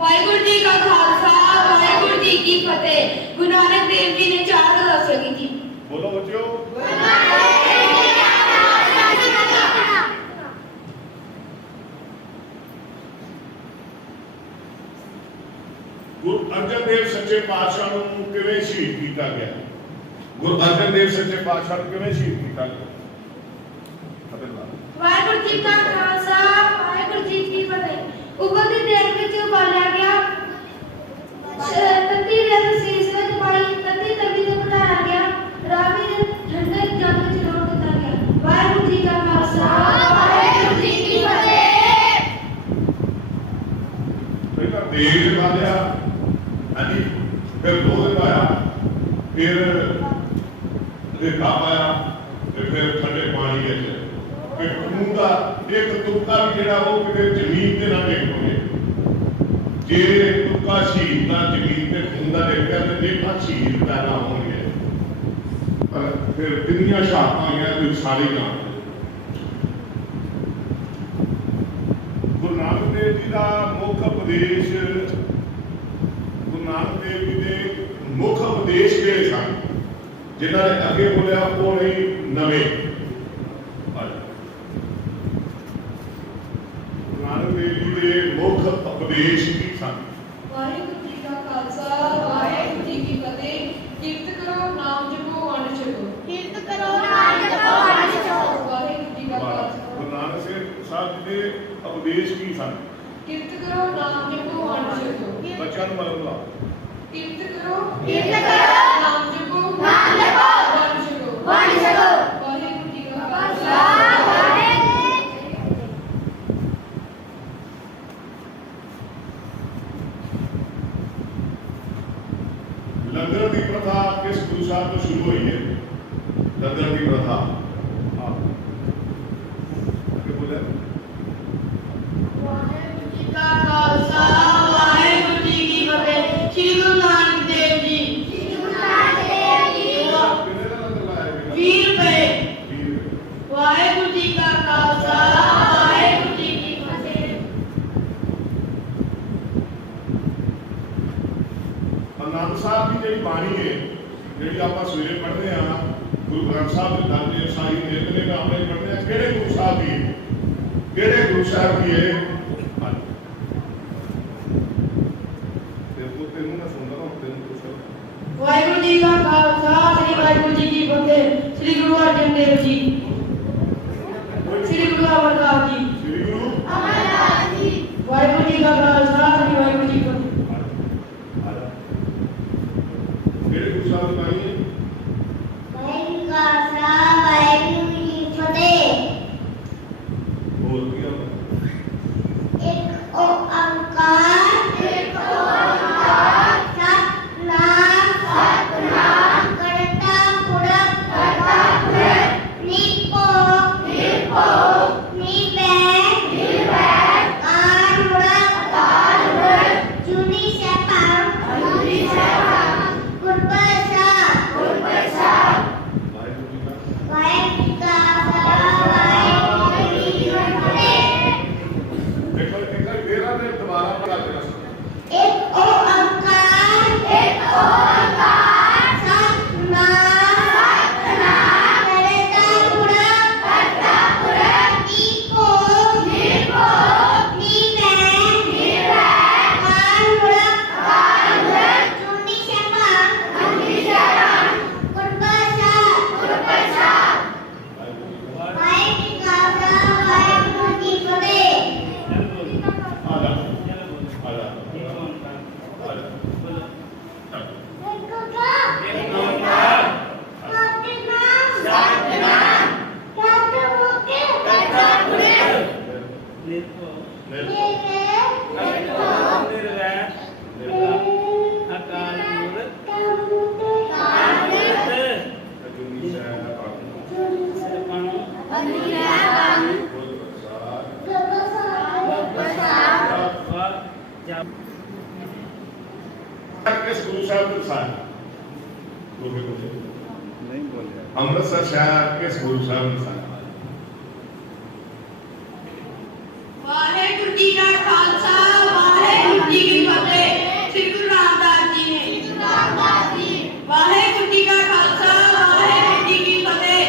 वाहिगुरू जी का खालसा वाहिगुरू जी की फतेह। गुरु नानक देव जी ने 4 उदासियां की थी। बोलो बच्चों गुरु अर्जन देव सच्चे पातशाह ਨੂੰ ਕਿਵੇਂ ਸ਼ਹੀਦ ਕੀਤਾ ਗਿਆ? ਗੁਰੂ ਅਰਜਨ ਦੇਵ ਸੱਚੇ ਪਾਤਸ਼ਾਹ ਨੂੰ ਕਿਵੇਂ ਸ਼ਹੀਦ ਕੀਤਾ ਗਿਆ? ਵਾਹਿਗੁਰੂ ਜੀ ਕਾ ਖਾਲਸਾ ਵਾਹਿਗੁਰੂ ਜੀ ਕੀ ਫਤਿਹ। ਉਬਲਦੀ ਦੇਗ ਵਿੱਚ ਉਬਾਲਿਆ ਗਿਆ, ਤੱਤੀ ਰੇਤ ਸੀਸ ਵਿੱਚ ਪਾਈ, ਤੱਤੀ ਤਵੀ ਤੇ ਬਣਾਇਆ ਗਿਆ, ਰਾਵੀ ਦੇ ਠੰਡੇ ਜਲ ਵਿੱਚ ਰੋੜ ਦਿੱਤਾ ਗਿਆ। ਵਾਹਿਗੁਰੂ ਜੀ ਕਾ ਖਾਲਸਾ ਵਾਹਿਗੁਰੂ ਜੀ ਕੀ ਫਤਿਹ। ਪਹਿਲਾਂ ਦੇਗ ਬਾਲਿਆ ਹਾਂਜੀ ਫਿਰ ਦੁੱਧ ਪਾਇਆ ਫਿਰ ਰੇਤਾ ਪਾਇਆ ਤੇ ਫਿਰ ਠੰਡੇ ਪਾਣੀ ਵਿੱਚ ਕਿ ਖੂਨ ਦਾ ਇੱਕ ਤੁਪਕਾ ਵੀ ਜਿਹੜਾ ਉਹ ਕਿਤੇ ਜ਼ਮੀਨ ਤੇ ਨਾ ਡਿੱਗ ਪਵੇ। ਜੇ ਤੁਪਕਾ ਸ਼ਹੀਦ ਦਾ ਜ਼ਮੀਨ ਤੇ ਖੂਨ ਦਾ ਡਿੱਗ ਪਿਆ ਤੇ ਦੇਖਾ ਸ਼ਹੀਦ ਪੈਦਾ ਹੋਣਗੇ। ਪਰ ਫਿਰ ਕਿੰਨੀਆਂ ਸ਼ਹਾਦਤਾਂ ਆਈਆਂ ਤੁਸੀਂ ਸਾਰੇ ਜਾਣਦੇ। ਗੁਰੂ ਨਾਨਕ ਦੇਵ ਜੀ ਦਾ ਮੁੱਖ ਉਪਦੇਸ਼ ਗੁਰੂ ਨਾਨਕ ਦੇਵ ਜੀ ਦੇ ਮੁੱਖ ਉਪਦੇਸ਼ ਕਿਹੜੇ ਸਨ? ਜਿਨ੍ਹਾਂ ਨੇ ਅੱਗੇ ਬੋਲਿਆ ਉਹ ਨਹੀਂ ਨਵੇਂ। ਨਾਨਕ ਦੇਵ ਜੀ ਦੇ ਮੁੱਖ ਉਪਦੇਸ਼ ਕੀ ਸਨ? ਵਾਹਿਗੁਰੂ ਜੀ ਕਾ ਖਾਲਸਾ ਵਾਹਿਗੁਰੂ ਜੀ ਕੀ ਫਤਿਹ। ਕੀਰਤ ਕਰੋ ਨਾਮ ਜਪੋ ਵੰਡ ਛਕੋ। ਕੀਰਤ ਕਰੋ ਨਾਮ ਜਪੋ ਵੰਡ ਛਕੋ। ਵਾਹਿਗੁਰੂ ਜੀ ਕਾ ਖਾਲਸਾ ਗੁਰੂ ਨਾਨਕ ਸਾਹਿਬ ਜੀ ਦੇ ਉਪਦੇਸ਼ ਕੀ ਸਨ? ਕੀਰਤ ਕਰੋ ਨਾਮ ਜਪੋ ਵੰਡ ਛਕੋ। ਬੱਚਿਆਂ ਨੂੰ ਮਤਲਬ ਲਾ ਕੀਰਤ ਕਰੋ ਨਾਮ ਜਪੋ ਨਾਮ ਜਪੋ ਵੰਡ ਛਕੋ। ਵੰਡ ਛਕੋ। ਵਾਹਿਗੁਰੂ ਜੀ ਕਾ ਖਾਲਸਾ ਲੰਗਰ ਦੀ ਪ੍ਰਥਾ ਕਿਸ ਗੁਰੂ ਸਾਹਿਬ ਤੋਂ ਸ਼ੁਰੂ ਹੋਈ ਹੈ? लंगर की प्रथा आगे बोले ਵਾਹਿਗੁਰੂ ਜੀ ਕਾ ਖਾਲਸਾ ਵਾਹਿਗੁਰੂ ਜੀ ਕੀ ਫਤਿਹ ਸ੍ਰੀ ਗੁਰੂ ਨਾਨਕ ਦੇਵ ਜੀ ਸ੍ਰੀ ਗੁਰੂ ਨਾਨਕ ਦੇਵ ਜੀ कितने का लंगर लाया बेटा 20 ਰੁਪਏ 20 रुपए ਵਾਹਿਗੁਰੂ ਜੀ ਕਾ ਖਾਲਸਾ ਵਾਹਿਗੁਰੂ ਜੀ ਕੀ ਫਤਿਹ आनंद साहब की जी बाणी है जी आप सवेरे पढ़ते हैं गुरु ग्रंथ साहब के दर्जे साई निरंजन में आपने पढ़ते हैं केड़े गुरु साहब की है केड़े गुरु साहब की है तेनू ना सुनता हूं तेनू कुछ ਵਾਹਿਗੁਰੂ ਜੀ ਕਾ ਖਾਲਸਾ ਸ੍ਰੀ ਵਾਹਿਗੁਰੂ ਜੀ ਕੀ ਫਤਿਹ ਸ੍ਰੀ ਗੁਰੂ ਅਰਜਨ ਦੇਵ ਜੀ ਸ੍ਰੀ ਗੁਰੂ ਅਮਰਦਾਸ ਜੀ श्री गुरु ਅਮਰਦਾਸ ਜੀ ਵਾਹਿਗੁਰੂ ਜੀ ਕਾ ਖਾਲਸਾ ਸ੍ਰੀ ਵਾਹਿਗੁਰੂ ਜੀ ਕੀ ਫਤਿਹ केड़े गुरु साहब की बाणी है ਵਾਹਿਗੁਰੂ ਕਾ ਖਾਲਸਾ ਵਾਹਿਗੁਰੂ ਜੀ ਕੀ ਫਤਿਹ बोल दिया ਇੱਕ ਓੰਕਾਰ ਸਤਿਨਾਮ ਕਰਤਾ ਪੁਰਖ ਨਿਰਭਉ ਨਿਰਵੈਰ ਅਕਾਲ ਮੂਰਤ ਜੁਨੀ ਸੈਭੰ ਗੁਰ ਪ੍ਰਸਾਦ वाहिगुरु जी का ਵਾਹਿਗੁਰੂ ਜੀ ਕਾ ਖਾਲਸਾ ਵਾਹਿਗੁਰੂ ਜੀ ਕੀ ਫਤਿਹ देखो एक मेरा ने दोबारा पढ़ा देना ਇੱਕ ਓੰਕਾਰ ਸਤਿਨਾਮ ਕਰਤਾ ਪੁਰਖ ਨਿਰਭਉ ਨਿਰਵੈਰ ਅਕਾਲ ਮੂਰਤ ਜੁਨੀ ਸੈਭੰ ਗੁਰ ਪ੍ਰਸਾਦ ਵਾਹਿਗੁਰੂ ਜੀ ਕਾ ਖਾਲਸਾ ਵਾਹਿਗੁਰੂ ਜੀ ਕੀ ਫਤਿਹ आजा आजा किस गुरु साहब के साथ नहीं बोले अमृतसर शहर किस गुरु साहब के साथ ਵਾਹਿਗੁਰੂ ਜੀ ਕਾ ਖਾਲਸਾ ਵਾਹਿਗੁਰੂ ਜੀ ਕੀ ਫਤਿਹ ਸ੍ਰੀ ਗੁਰੂ ਰਾਮਦਾਸ ਜੀ ਨੇ ਵਾਹਿਗੁਰੂ ਜੀ ਕਾ ਖਾਲਸਾ ਵਾਹਿਗੁਰੂ ਜੀ ਕੀ ਫਤਿਹ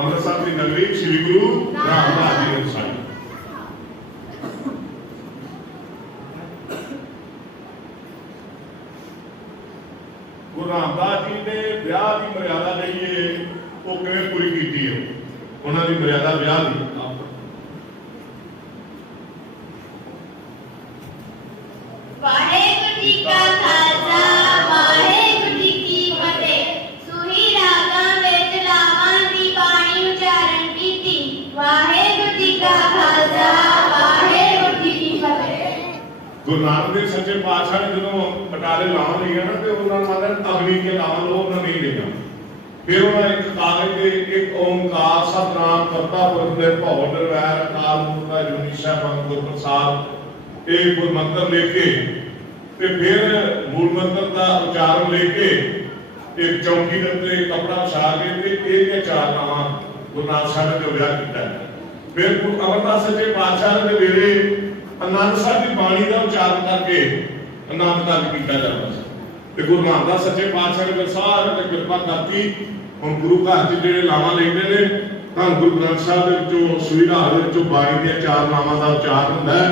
अमृतसर की नगरी श्री गुरु रामदास जी के साथ गुरु रामदास जी ने ब्याह की मर्यादा लईए वो किवें पूरी कीती है उन्होंने मर्यादा ब्याह की ਵਾਹਿਗੁਰੂ ਜੀ ਕਾ ਖਾਲਸਾ ਵਾਹਿਗੁਰੂ ਜੀ ਕੀ ਫਤਿਹ ਸੁਹੀ ਰਾਗਾਂ ਵਿੱਚ ਲਾਵਾਂ ਦੀ ਬਾਣੀ ਉਚਾਰਨ ਕੀਤੀ ਵਾਹਿਗੁਰੂ ਜੀ ਕਾ ਖਾਲਸਾ ਵਾਹਿਗੁਰੂ ਜੀ ਕੀ ਫਤਿਹ गुरु नानक देव सच्चे पातशाह ने जो बटाले लावा लिया ना तो उन्होंने मारे अग्नि के लावा लो उन्होंने नहीं लिया फिर उन्होंने एक कागज के एक ओंकार सतनाम करता पुरख निर्भउ निरवैर अकाल मूरत अजूनी सैभं गुर प्रसाद एक गुर मंत्र लेके ते फिर मूल मंत्र का उच्चारण लेके एक चौकी के उत्ते कपड़ा विछा के ते एक के चार नाम गुरु नानक साहब ने जो विआह किया फिर गुरु अमरदास सच्चे पातशाह ने वेले आनंद साहब की बाणी का उच्चारण करके आनंद काज किया जाता है ते गुरु रामदास सच्चे पातशाह ने सारे ते कृपा करती हम गुरु घर च जेडे लावा लेंदे ने धन गुरु ग्रंथ साहब दे विचों सुविधा दे विचों बाणी दे चार नामां दा उच्चारण हुंदा है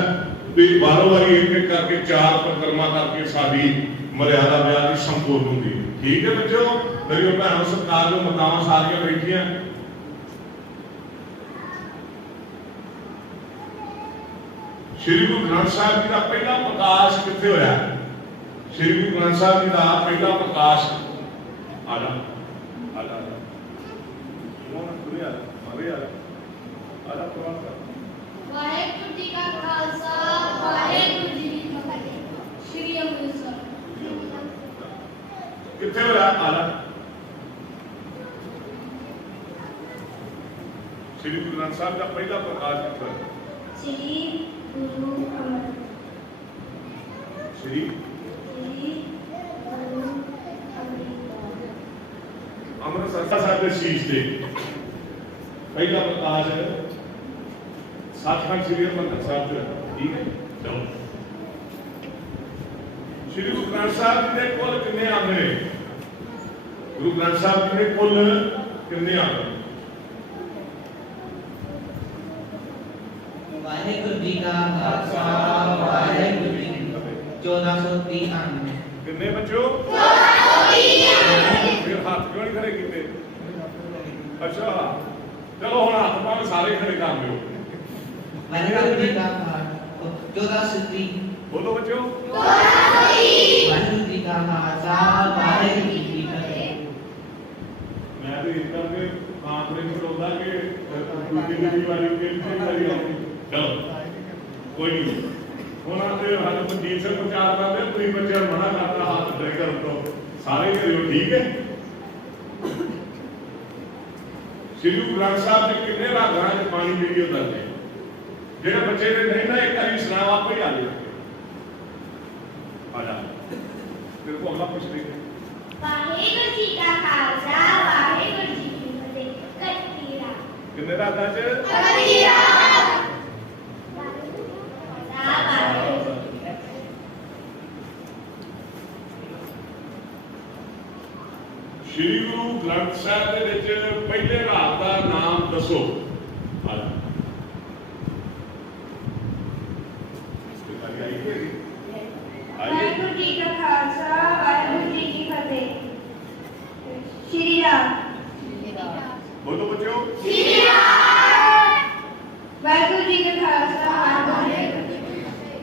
ते बारो बारी एक एक करके चार परिक्रमा करके साडी मर्यादा ब्याह दी संपूर्ण हुंदी है ठीक है बच्चों मेरी भैणों सरकार जो मातावां सारियां बैठियां श्री गुरु ग्रंथ साहब जी का पहला प्रकाश कितने होया श्री गुरु ग्रंथ साहब जी का पहला प्रकाश आजा आजा मोहन खुले आजा प्रणाम कर ਵਾਹਿਗੁਰੂ ਜੀ ਕਾ ਖਾਲਸਾ ਵਾਹਿਗੁਰੂ ਜੀ ਕੀ ਫਤਿਹ ਸ਼੍ਰੀ ਅੰਮ੍ਰਿਤਸਰ कितने होया आजा ਸ੍ਰੀ ਗੁਰੂ ਗ੍ਰੰਥ ਸਾਹਿਬ ਦਾ ਪਹਿਲਾ ਪ੍ਰਕਾਸ਼ ਕੀਤਾ श्री गुरु ਸ੍ਰੀ ਅੰਮ੍ਰਿਤਸਰ ਸਾਹਿਬ ਦੇ ਸ਼ੀਸ਼ ਤੇ ਪਹਿਲਾ ਪ੍ਰਕਾਸ਼ ਸੱਚਖੰਡ ਸ੍ਰੀ ਹਰਿਮੰਦਰ ਸਾਹਿਬ ਦਾ ਠੀਕ ਹੈ ਚਲੋ ਸ੍ਰੀ ਗੁਰੂ ਗ੍ਰੰਥ ਸਾਹਿਬ ਜੀ ਦੇ ਕੁੱਲ ਕਿੰਨੇ ਅੰਗ ਨੇ ਗੁਰੂ ਗ੍ਰੰਥ ਸਾਹਿਬ ਜੀ ਦੇ ਕੁੱਲ ਕਿੰਨੇ ਅੰਗ ਵਾਹਿਗੁਰੂ ਜੀ ਕਾ ਖਾਲਸਾ ਵਾਹਿਗੁਰੂ ਜੀ ਕੀ ਫਤਿਹ 1430 ਅੰਗ ਨੇ ਕਿੰਨੇ ਬੱਚੋ ਫਿਰ ਹੱਥ ਕਿਉਂ ਨਹੀਂ ਖੜੇ ਕੀਤੇ ਅੱਛਾ ਚਲੋ ਹੁਣ ਹੱਥ ਪਾਵੇਂ ਸਾਰੇ ਖੜੇ ਕਰ ਲਿਓ ਵਾਹਿਗੁਰੂ ਜੀ ਕਾ ਖਾਲਸਾ 1430 ਬੋਲੋ ਬੱਚੋ ਵਾਹਿਗੁਰੂ ਜੀ ਕਾ ਖਾਲਸਾ ਵਾਹਿਗੁਰੂ ਜੀ ਕੀ ਫਤਿਹ ਮੈਂ ਤੇ ਇਸ ਕਰਕੇ ਕਾਨਫਰੰਸ ਕਰਾਉਂਦਾ ਕਿ ਦੂਜੀ ਵਾਰੀ ਕੇ ਚਲੋ ਕੋਈ ਨਹੀਂ ਉਹਨਾਂ ਦੇ ਹੱਥ ਮਨਜੀਤ ਸਿੰਘ ਪ੍ਰਚਾਰ ਕਰਦੇ ਤੁਸੀਂ ਬੱਚਿਆਂ ਨੂੰ ਮਨਾ ਕਰਦਾ ਹੱਥ ਖੜੇ ਕਰਨ ਤੋਂ ਸਾਰੇ ਕਰਿਓ ਠੀਕ ਹੈ ਸ੍ਰੀ ਗੁਰੂ ਗ੍ਰੰਥ ਸਾਹਿਬ ਦੇ ਕਿੰਨੇ ਰਾਗਾਂ ਚ ਪਾਣੀ ਜਿਹੜੀ ਉਹ ਦੱਸਦੇ ਜਿਹੜੇ ਬੱਚੇ ਦੇ ਨਹੀਂ ਨਾ ਇੱਕ ਵਾਰੀ ਸੁਣਾਓ ਆਪੇ ਹੀ ਆ ਜਾਏ ਆ ਜਾ ਫਿਰ ਕੋ ਅਗਲਾ ਪੁੱਛ ਲਈ वाहेगुरु जी का खालसा वाहेगुरु जी की फतेह कतीरा ਕਿੰਨੇ ਰਾਗਾਂ ਚ कतीरा ਸ੍ਰੀ ਗੁਰੂ ਗ੍ਰੰਥ ਸਾਹਿਬ ਦੇ ਵਿੱਚ ਪਹਿਲੇ ਰਾਗ ਦਾ ਨਾਮ ਦੱਸੋ ਆ ਜਾ वाहेगुरु जी का खालसा वाहेगुरु जी की फतेह श्री राम बोलो बच्चों वाहेगुरु जी का खालसा वाहेगुरु जी की फतेह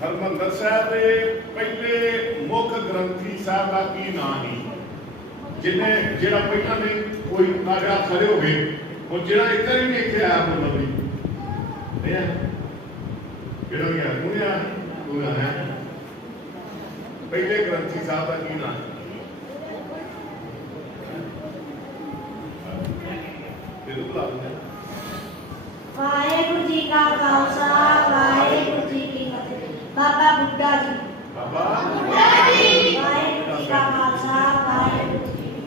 ਹਰਿਮੰਦਰ ਸਾਹਿਬ ਦੇ ਪਹਿਲੇ ਮੁੱਖ ਗ੍ਰੰਥੀ ਸਾਹਿਬ ਦਾ ਕੀ ਨਾਮ ਸੀ ਜਿਹਨੇ ਜਿਹੜਾ ਪਹਿਲਾਂ ਦੇ ਕੋਈ ਆਜਾ ਖੜੇ ਹੋ ਗਏ ਉਹ ਜਿਹੜਾ ਇੱਧਰ ਹੀ ਨਹੀਂ ਇੱਥੇ ਆਇਆ ਬੋਲੋ ਵੀ ਨਹੀਂ ਆ ਕਿਹੜਾ ਗਿਆ ਤੂੰ ਆ ਪਹਿਲੇ ਗ੍ਰੰਥੀ ਸਾਹਿਬ ਦਾ ਕੀ ਨਾਮ ਇਹ ਬੁਲਾ ਦਿੰਦੇ वाहेगुरु जी का खालसा वाहेगुरु जी की फतेह बाबा बुड्ढा जी बाबा वाहेगुरु जी का खालसा वाहेगुरु जी की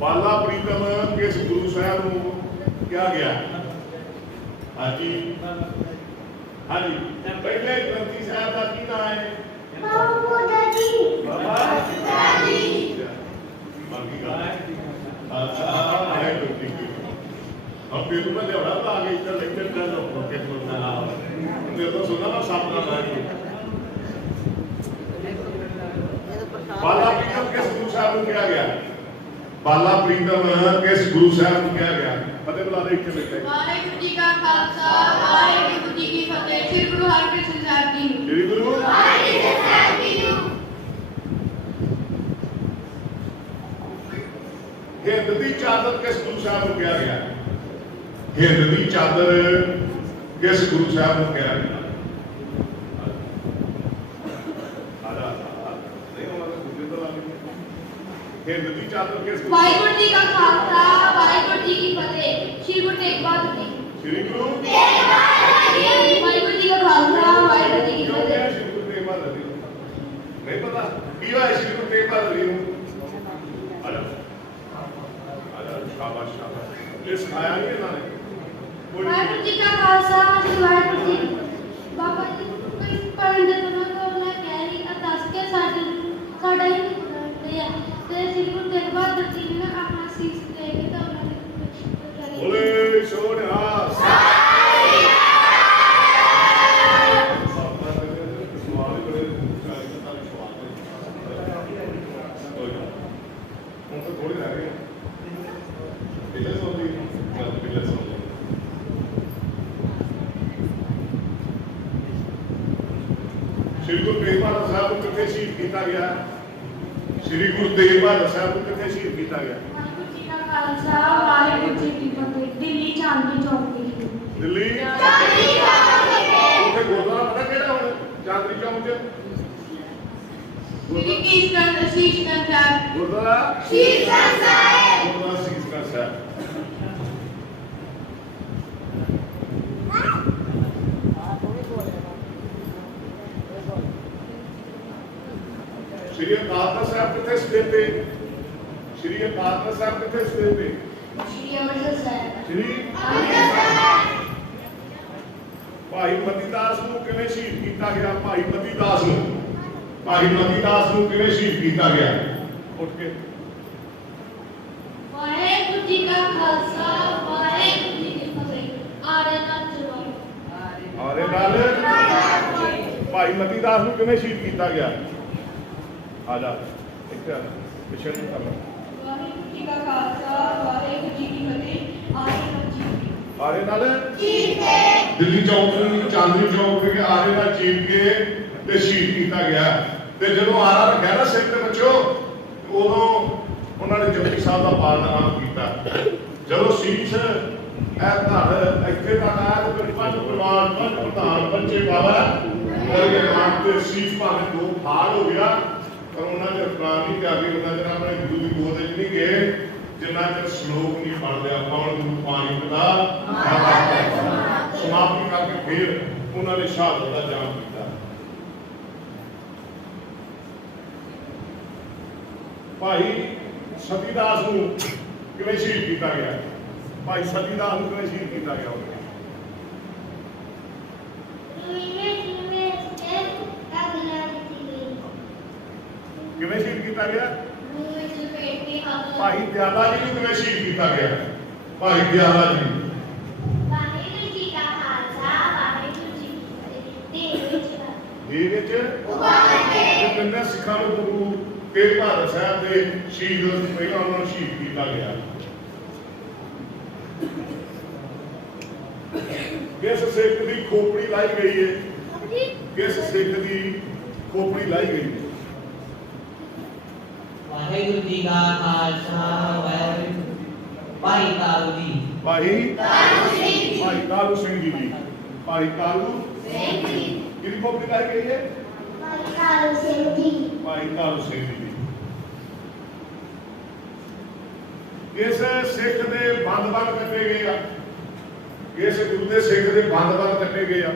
ਬਾਲਾ ਪ੍ਰੀਤਮ ਕਿਸ ਗੁਰੂ ਸਾਹਿਬ ਨੂੰ ਕਿਹਾ ਗਿਆ ਹਾਂਜੀ ਹਾਂਜੀ ਪਹਿਲੇ ਗ੍ਰੰਥੀ ਸਾਹਿਬ ਦਾ ਕੀ ਨਾਮ ਹੈ बाबा बुड्ढा जी ਬਾਬਾ जी ਬਾਕੀ ਗੱਲ ਅੱਛਾ ਹੈ ਗੁਰਤੀ ਕੀ अब फिर मैं लेवड़ा तो आगे इधर लेक्चर कर लो के बोलना है मैं तो सुना ना सामने आ गई बाला प्रीतम किस गुरु साहब को किया गया बाला प्रीतम किस गुरु साहब को किया गया फतेह बुला दे इतने बैठे ਵਾਹਿਗੁਰੂ ਜੀ ਕਾ ਖਾਲਸਾ ਵਾਹਿਗੁਰੂ ਜੀ ਕੀ ਫਤਿਹ ਸ੍ਰੀ ਗੁਰੂ ਹਰਿਕ੍ਰਿਸ਼ਨ ਸਾਹਿਬ ਜੀ ਨੂੰ श्री गुरु हरिकृष्ण साहब जी ਨੂੰ हिंद दी चादर किस गुरु साहब को किया गया हिंद दी चादर किस गुरु साहब को किया गया हिंद दी चादर किस गुरु ਵਾਹਿਗੁਰੂ ਜੀ ਕਾ ਖਾਲਸਾ ਵਾਹਿਗੁਰੂ ਜੀ ਕੀ ਫਤਿਹ ਸ੍ਰੀ ਗੁਰੂ ਤੇਗ ਬਹਾਦਰ ਜੀ श्री गुरु ਵਾਹਿਗੁਰੂ ਜੀ ਕਾ ਖਾਲਸਾ ਵਾਹਿਗੁਰੂ ਜੀ ਕੀ क्यों ਫਤਿਹ क्या श्री गुरु तेग बहादुर जी नहीं पता क्यों है श्री गुरु तेग बहादुर जी शाबाश शाबाश ये सिखाया नहीं इन्होंने कोई ਵਾਹਿਗੁਰੂ ਜੀ ਕਾ ਖਾਲਸਾ ਵਾਹਿਗੁਰੂ ਜੀ ਬਾਬਾ ਜੀ ਕੋਈ ਪੰਡਤ ਉਹਨਾਂ ਕੋਲ ਨਾ ਕਹਿ ਰਹੀ ਆ ਦੱਸ ਕੇ ਸਾਡਾ ਹੀ ਕਰਦੇ ਆ ਤੇ ਸ੍ਰੀ ਗੁਰੂ ਤੇਗ ਬਹਾਦਰ ਜੀ ਨੇ ਆਪਣਾ ਸੀਸ ਦੇ ਕੇ ਤਾਂ ਉਹਨਾਂ ਨੇ बोले सोनिया श्री गुरु तेग बहादुर साहब को कितने शहीद किया गया श्री गुरु तेग बहादुर साहब को कितने शहीद किया गया ਵਾਹਿਗੁਰੂ ਜੀ ਕਾ ਖਾਲਸਾ ਵਾਹਿਗੁਰੂ ਜੀ ਕੀ ਫਤਿਹ ਦਿੱਲੀ ਚਾਂਦਨੀ ਚੌਕ ਤੇ दिल्ली चांदनी चौक पे ਉੱਥੇ ਗੁਰਦੁਆਰਾ ਪਤਾ ਕਿਹੜਾ ਹੁਣ ਚਾਂਦਨੀ ਚੌਕ 'ਚ ਸ੍ਰੀ ਕੀਰਤਨ ਸੀਸਗੰਜ ਸਾਹਿਬ ਗੁਰਦੁਆਰਾ ਸੀਸਗੰਜ ਸਾਹਿਬ ਗੁਰਦੁਆਰਾ ਸੀਸਗੰਜ ਸਾਹਿਬ। ਸ਼੍ਰੀ ਅਕਾਲ ਤਖਤ ਸਾਹਿਬ ਕਿੱਥੇ ਸਥਿਤ ਹੈ? ਸ਼੍ਰੀ ਅਕਾਲ ਤਖਤ ਸਾਹਿਬ ਕਿੱਥੇ ਸਥਿਤ ਹੈ? ਸ਼੍ਰੀ ਅੰਮ੍ਰਿਤਸਰ ਸਾਹਿਬ ਸ਼੍ਰੀ ਭਾਈ ਮਤੀ ਦਾਸ ਨੂੰ ਕਿਵੇਂ ਸ਼ਹੀਦ ਕੀਤਾ ਗਿਆ? ਭਾਈ ਮਤੀ ਦਾਸ ਨੂੰ ਕਿਵੇਂ ਸ਼ਹੀਦ ਕੀਤਾ ਗਿਆ? ਉੱਠ ਕੇ ਵਾਹਿਗੁਰੂ ਜੀ ਕਾ ਖਾਲਸਾ ਵਾਹਿਗੁਰੂ ਜੀ ਕੀ ਫਤਿਹ। ਆਰੇ ਨਾਲ ਚਲੋ ਆਰੇ ਨਾਲ ਭਾਈ ਮਤੀ ਦਾਸ ਨੂੰ ਕਿਵੇਂ ਸ਼ਹੀਦ ਕੀਤਾ ਗਿਆ? ਆ ਜਾ ਇੱਥੇ ਆ ਪਿੱਛੇ ਨੂੰ ਕਰ ਲੈ। ਵਾਹਿਗੁਰੂ ਜੀ ਕਾ ਖਾਲਸਾ ਵਾਹਿਗੁਰੂ ਜੀ ਕੀ ਫਤਿਹ। ਆਰੇ ਨਾਲ ਚੀਰ ਆਰੇ ਨਾਲ ਠੀਕ ਹੈ ਦਿੱਲੀ ਚੌਕ ਨੂੰ ਚਾਂਦਨੀ ਚੌਕ ਤੇ ਆਰੇ ਨਾਲ ਚੀਰ ਕੇ ਤੇ ਸ਼ਹੀਦ ਕੀਤਾ ਗਿਆ। ਤੇ ਜਦੋਂ ਆਰਾ ਰੱਖਿਆ ਨਾ ਸਿਰ ਤੇ ਬੱਚੋ, ਉਦੋਂ ਉਹਨਾਂ ਨੇ ਜਪਜੀ ਸਾਹਿਬ ਦਾ ਪਾਠ ਕੀਤਾ। ਜਦੋਂ ਸੀਸ ਇਹ ਧੜ ਇੱਥੇ ਤੱਕ ਆਇਆ ਤੇ ਫਿਰ ਪੰਜ ਪ੍ਰਧਾਨ ਬੱਚੇ ਬਾਬਾ ਕਰਕੇ ਨਾਮ ਤੇ ਸੀਸ ਭਾਵੇਂ ਦੋ ਫਾੜ ਹੋ ਗਿਆ, ਪਰ ਉਹਨਾਂ ਦੇ ਪ੍ਰਾਣ ਨਹੀਂ ਤਿਆਗੀ। ਉਹਨਾਂ ਦੇ ਆਪਣੇ ਗੁਰੂ ਦੀ ਗੋਦ ਵਿੱਚ ਨਹੀਂ ਗਏ ਜਿੰਨਾ ਚਿਰ ਸ਼ਲੋਕ ਨਹੀਂ ਪੜ੍ਹਦੇ। ਆਪਾਂ ਗੁਰੂ ਪਾਣੀ ਪਿਤਾ ਸਮਾਪਤੀ ਕਰਕੇ ਫਿਰ ਉਹਨਾਂ ਨੇ ਸ਼ਹਾਦਤ ਦਾ ਜਾਮ ਕੀਤਾ। ਭਾਈ ਸਤੀਦਾਸ ਨੂੰ ਕਿਵੇਂ ਸ਼ਹੀਦ ਕੀਤਾ ਗਿਆ? ਭਾਈ ਸਤੀਦਾਸ ਨੂੰ ਕਿਵੇਂ ਸ਼ਹੀਦ ਕੀਤਾ ਗਿਆ? ਕਿਵੇਂ ਸ਼ਹੀਦ ਕੀਤਾ ਗਿਆ? ਭਾਈ ਦਿਆਲਾ ਜੀ ਨੂੰ ਕਿਵੇਂ ਸ਼ਹੀਦ ਕੀਤਾ ਗਿਆ? ਭਾਈ ਦਿਆਲਾ ਜੀ ਵਾਹਿਗੁਰੂ ਜੀ ਕਾ ਖਾਲਸਾ ਵਾਹਿਗੁਰੂ ਜੀ ਕੀ ਫਤਿਹ। ਦੇ ਵਿੱਚ ਇਹ ਕਹਿੰਦੇ ਸਿੱਖਾਂ ਨੂੰ ਗੁਰੂ ਤੇਗ ਬਹਾਦਰ ਸਾਹਿਬ ਦੇ ਸ਼ਹੀਦ ਤੋਂ ਪਹਿਲਾਂ ਉਹਨਾਂ ਨੂੰ ਸ਼ਹੀਦ ਕੀਤਾ ਗਿਆ। ਕਿਸ ਸਿੱਖ ਦੀ ਖੋਪੜੀ ਲਾਈ ਗਈ ਹੈ? ਕਿਸ ਸਿੱਖ ਦੀ ਖੋਪੜੀ ਲਾਈ ਗਈ ਹੈ? ਵਾਹਿਗੁਰੂ ਜੀ ਕਾ ਖਾਲਸਾ ਵਾਹਿਗੁਰੂ ਭਾਈ ਤਾਰੂ ਜੀ ਭਾਈ ਕਾਲੂ ਸਿੰਘ ਜੀ ਦੀ ਭਾਈ ਕਾਲੂ ਸਿੰਘ ਜੀ ਕਿਹਦੀ ਖੋਪੜੀ ਲਾਈ ਗਈ ਹੈ? ਭਾਈ ਕਾਲੂ ਸਿੰਘ ਜੀ ਭਾਈ ਕਾਲੂ ਸਿੰਘ ਜੀ ਦੀ। ਇਸ ਸਿੱਖ ਦੇ ਬੰਦ ਕੱਟੇ ਗਏ ਆ। ਇਸ ਗੁਰੂ ਦੇ ਸਿੱਖ ਦੇ ਬੰਦ ਕੱਟੇ ਗਏ ਆ।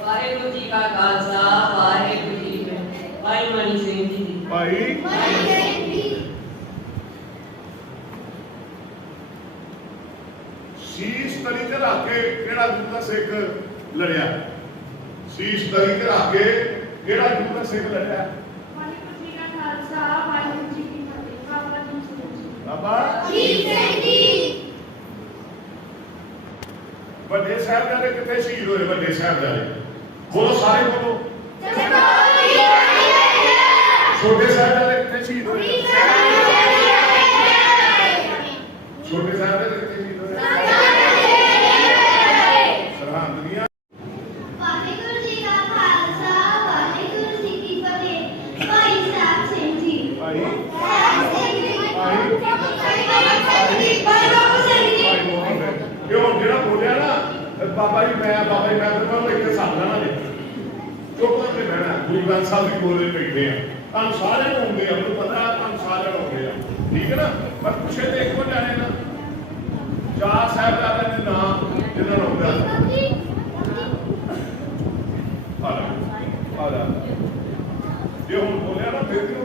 ਵਾਹਿਗੁਰੂ ਜੀ ਕਾ ਖਾਲਸਾ ਵਾਹਿਗੁਰੂ ਜੀ ਕੀ ਫਤਿਹ। ਭਾਈ ਮਨੀ ਸਿੰਘ ਜੀ ਦੀ ਭਾਈ ਸੀਸ ਤਲੀ ਤੇ ਰੱਖ ਕੇ ਕਿਹੜਾ ਗੁਰੂ ਦਾ ਸਿੱਖ ਲੜਿਆ? ਸੀਸ ਤਲੀ ਤੇ ਰੱਖ ਕੇ ਕਿਹੜਾ ਗੁਰੂ ਦਾ ਸਿੱਖ ਲੜਿਆ? ਵਾਹਿਗੁਰੂ ਜੀ ਕਾ ਖਾਲਸਾ ਵਾਹਿਗੁਰੂ ਜੀ ਕੀ ਫਤਿਹ। ਬਾਬਾ ਜੀ ਸਿੰਘ ਬਾਬਾ ਜੀ ਜੀ ਵੱਡੇ ਸਾਹਿਬਜ਼ਾਦੇ ਕਿੱਥੇ ਸ਼ਹੀਦ ਹੋਏ? ਵੱਡੇ ਸਾਹਿਬਜ਼ਾਦੇ ਬੋਲੋ, ਸਾਰੇ ਬੋਲੋ। ਛੋਟੇ ਸਾਹਿਬਜ਼ਾਦੇ ਕਿੱਥੇ ਸ਼ਹੀਦ ਹੋਏ? ਛੋਟੇ ਸਾਹਿਬਜ਼ਾਦੇ ਕਿੱਥੇ ਸ਼ਹੀਦ ਹੋਏ? ਸਰਹੰਦ ਦੀਆਂ। ਵਾਹਿਗੁਰੂ ਜੀ ਕਾ ਖਾਲਸਾ ਵਾਹਿਗੁਰੂ ਜੀ ਕੀ ਫਤਿਹ। ਭਾਈ ਸਾਹਿਬ ਸਿੰਘ ਜੀ ਭਾਈ ਭਾਈ ਮੋਹਨ ਸਿੰਘ। ਇਹ ਹੁਣ ਜਿਹੜਾ ਬੋਲਿਆ ਨਾ ਬਾਬਾ ਜੀ ਮੈਂ ਤੁਹਾਨੂੰ ਇੱਕ ਹਿਸਾਬ ਨਾਲ ਦੇ ਚੁੱਪ ਕਰਕੇ ਬਹਿਣਾ। ਗੁਰੂ ਗ੍ਰੰਥ ਸਾਹਿਬ ਦੀ ਬੋਲੇ ਬੈਠੇ ਆ, ਤੁਹਾਨੂੰ ਸਾਰਿਆਂ ਨੂੰ ਆਉਂਦੇ ਆ, ਮੈਨੂੰ ਪਤਾ ਤੁਹਾਨੂੰ ਸਾਰਿਆਂ ਨੂੰ ਆਉਂਦੇ ਆ, ਠੀਕ ਹੈ ਨਾ। ਪਰ ਪੁੱਛੇ ਤੇ ਇੱਕੋ ਜਾਣੇ ਨਾ ਚਾਰ ਸਾਹਿਬਜ਼ਾਦਿਆਂ ਦੇ ਨਾਮ ਜਿਨ੍ਹਾਂ ਨੂੰ ਆਉਂਦਾ ਆ ਜੇ ਹੁਣ ਬੋਲਿਆ ਨਾ ਫਿਰ ਕਿਉਂ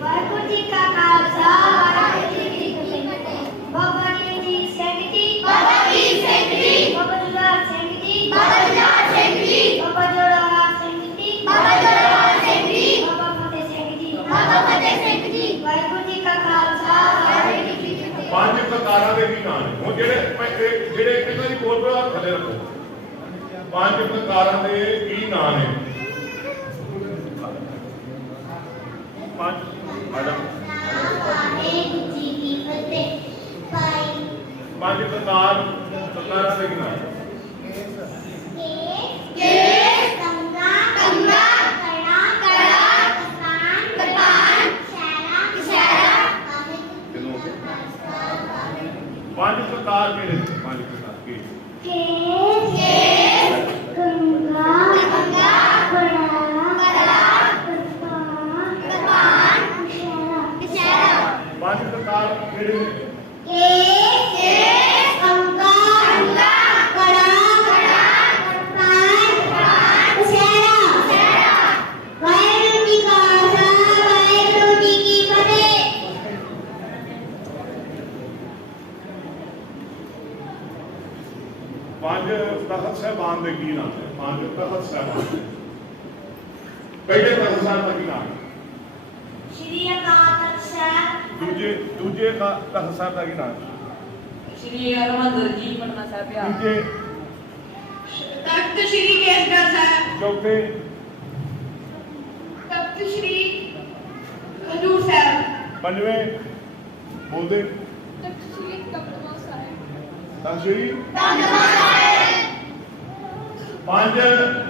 ਵਾਹਿਗੁਰੂ ਜੀ ਕਾ ਖਾਲਸਾ ਵਾਹਿਗੁਰੂ ਜੀ ਕੀ ਫਤਿਹ। ਬਾਬਾ ਜੀ ਸਿੰਘ ਜੀ ਬਾਬਾ ਜੁਝਾਰ ਸਿੰਘ ਜੀ ਬਾਬਾ ਜੋਰਾਵਰ ਸਿੰਘ ਜੀ ਬਾਬਾ ਫਤਿਹ ਸਿੰਘ ਜੀ ਵਾਹਿਗੁਰੂ ਜੀ ਕਾ ਖਾਲਸਾ ਵਾਹਿਗੁਰੂ ਜੀ ਕੀ ਫਤਿਹ। ਪੰਜ ਪ੍ਰਕਾਰਾਂ ਦੇ ਵੀ ਨਾਂ ਨੇ। ਹੁਣ ਜਿਹੜੇ ਕਿਹਨਾਂ ਦੀ ਕੋਲ ਪ੍ਰਭਾਵ ਥੱਲੇ ਰੱਖੋ। ਪੰਜ ਪ੍ਰਕਾਰਾਂ ਦੇ ਕੀ ਨਾਂ ਨੇ? ਪੰਜ ਵਾਹਿਗੁਰੂ ਜੀ ਕੀ ਫਤਿਹ। ਪੰਜ ਪ੍ਰਕਾਰਾਂ ਦੇ ਕੀ ਨਾਂ? ਕੇਸ ਕੰਗਾ ਕੜਾ ਕਪਾਨ ਸ਼ੈਰਾ ਕਿਦੋਂ ਪੰਜ ਪ੍ਰਕਾਰ ਕਿਹੜੇ ਨੇ? ਪੰਜ ਪ੍ਰਕਾਰ ਕੀ? ਕੇਸ ਕੰਗਾ ਕੜਾ ਤਖਤ ਸਾਹਿਬਾਨ ਦੇ ਕੀ ਨਾਮ ਹੈ? 5 ਤਖਤ ਸਾਹਿਬਾਨ। ਪਹਿਲੇ ਤਖਤ ਸਾਹਿਬ ਦਾ ਕੀ ਨਾਮ ਹੈ? ਸ਼੍ਰੀ ਅਕਾਲ ਤਖਤ ਸਾਹਿਬ। ਦੂਜੇ ਤਖਤ ਸਾਹਿਬ ਦਾ ਕੀ ਨਾਮ ਹੈ? ਸ਼੍ਰੀ ਹਰਿਮੰਦਰ ਜੀ ਪਟਨਾ ਸਾਹਿਬ ਆ। ਤੀਜੇ? ਤਖਤ ਸ੍ਰੀ ਕੇਸਗੜ੍ਹ ਸਾਹਿਬ। ਚੌਥੇ? ਤਖਤ ਸ੍ਰੀ ਹਜੂਰ ਸਾਹਿਬ। ਪੰਜਵੇਂ? ਬੋਲਦੇ। ਤਖਤ ਸ੍ਰੀ ਦਮਦਮਾ ਸਾਹਿਬ। ਤਖਤ ਸ੍ਰੀ ਦਮਦਮਾ ਸਾਹਿਬ। 5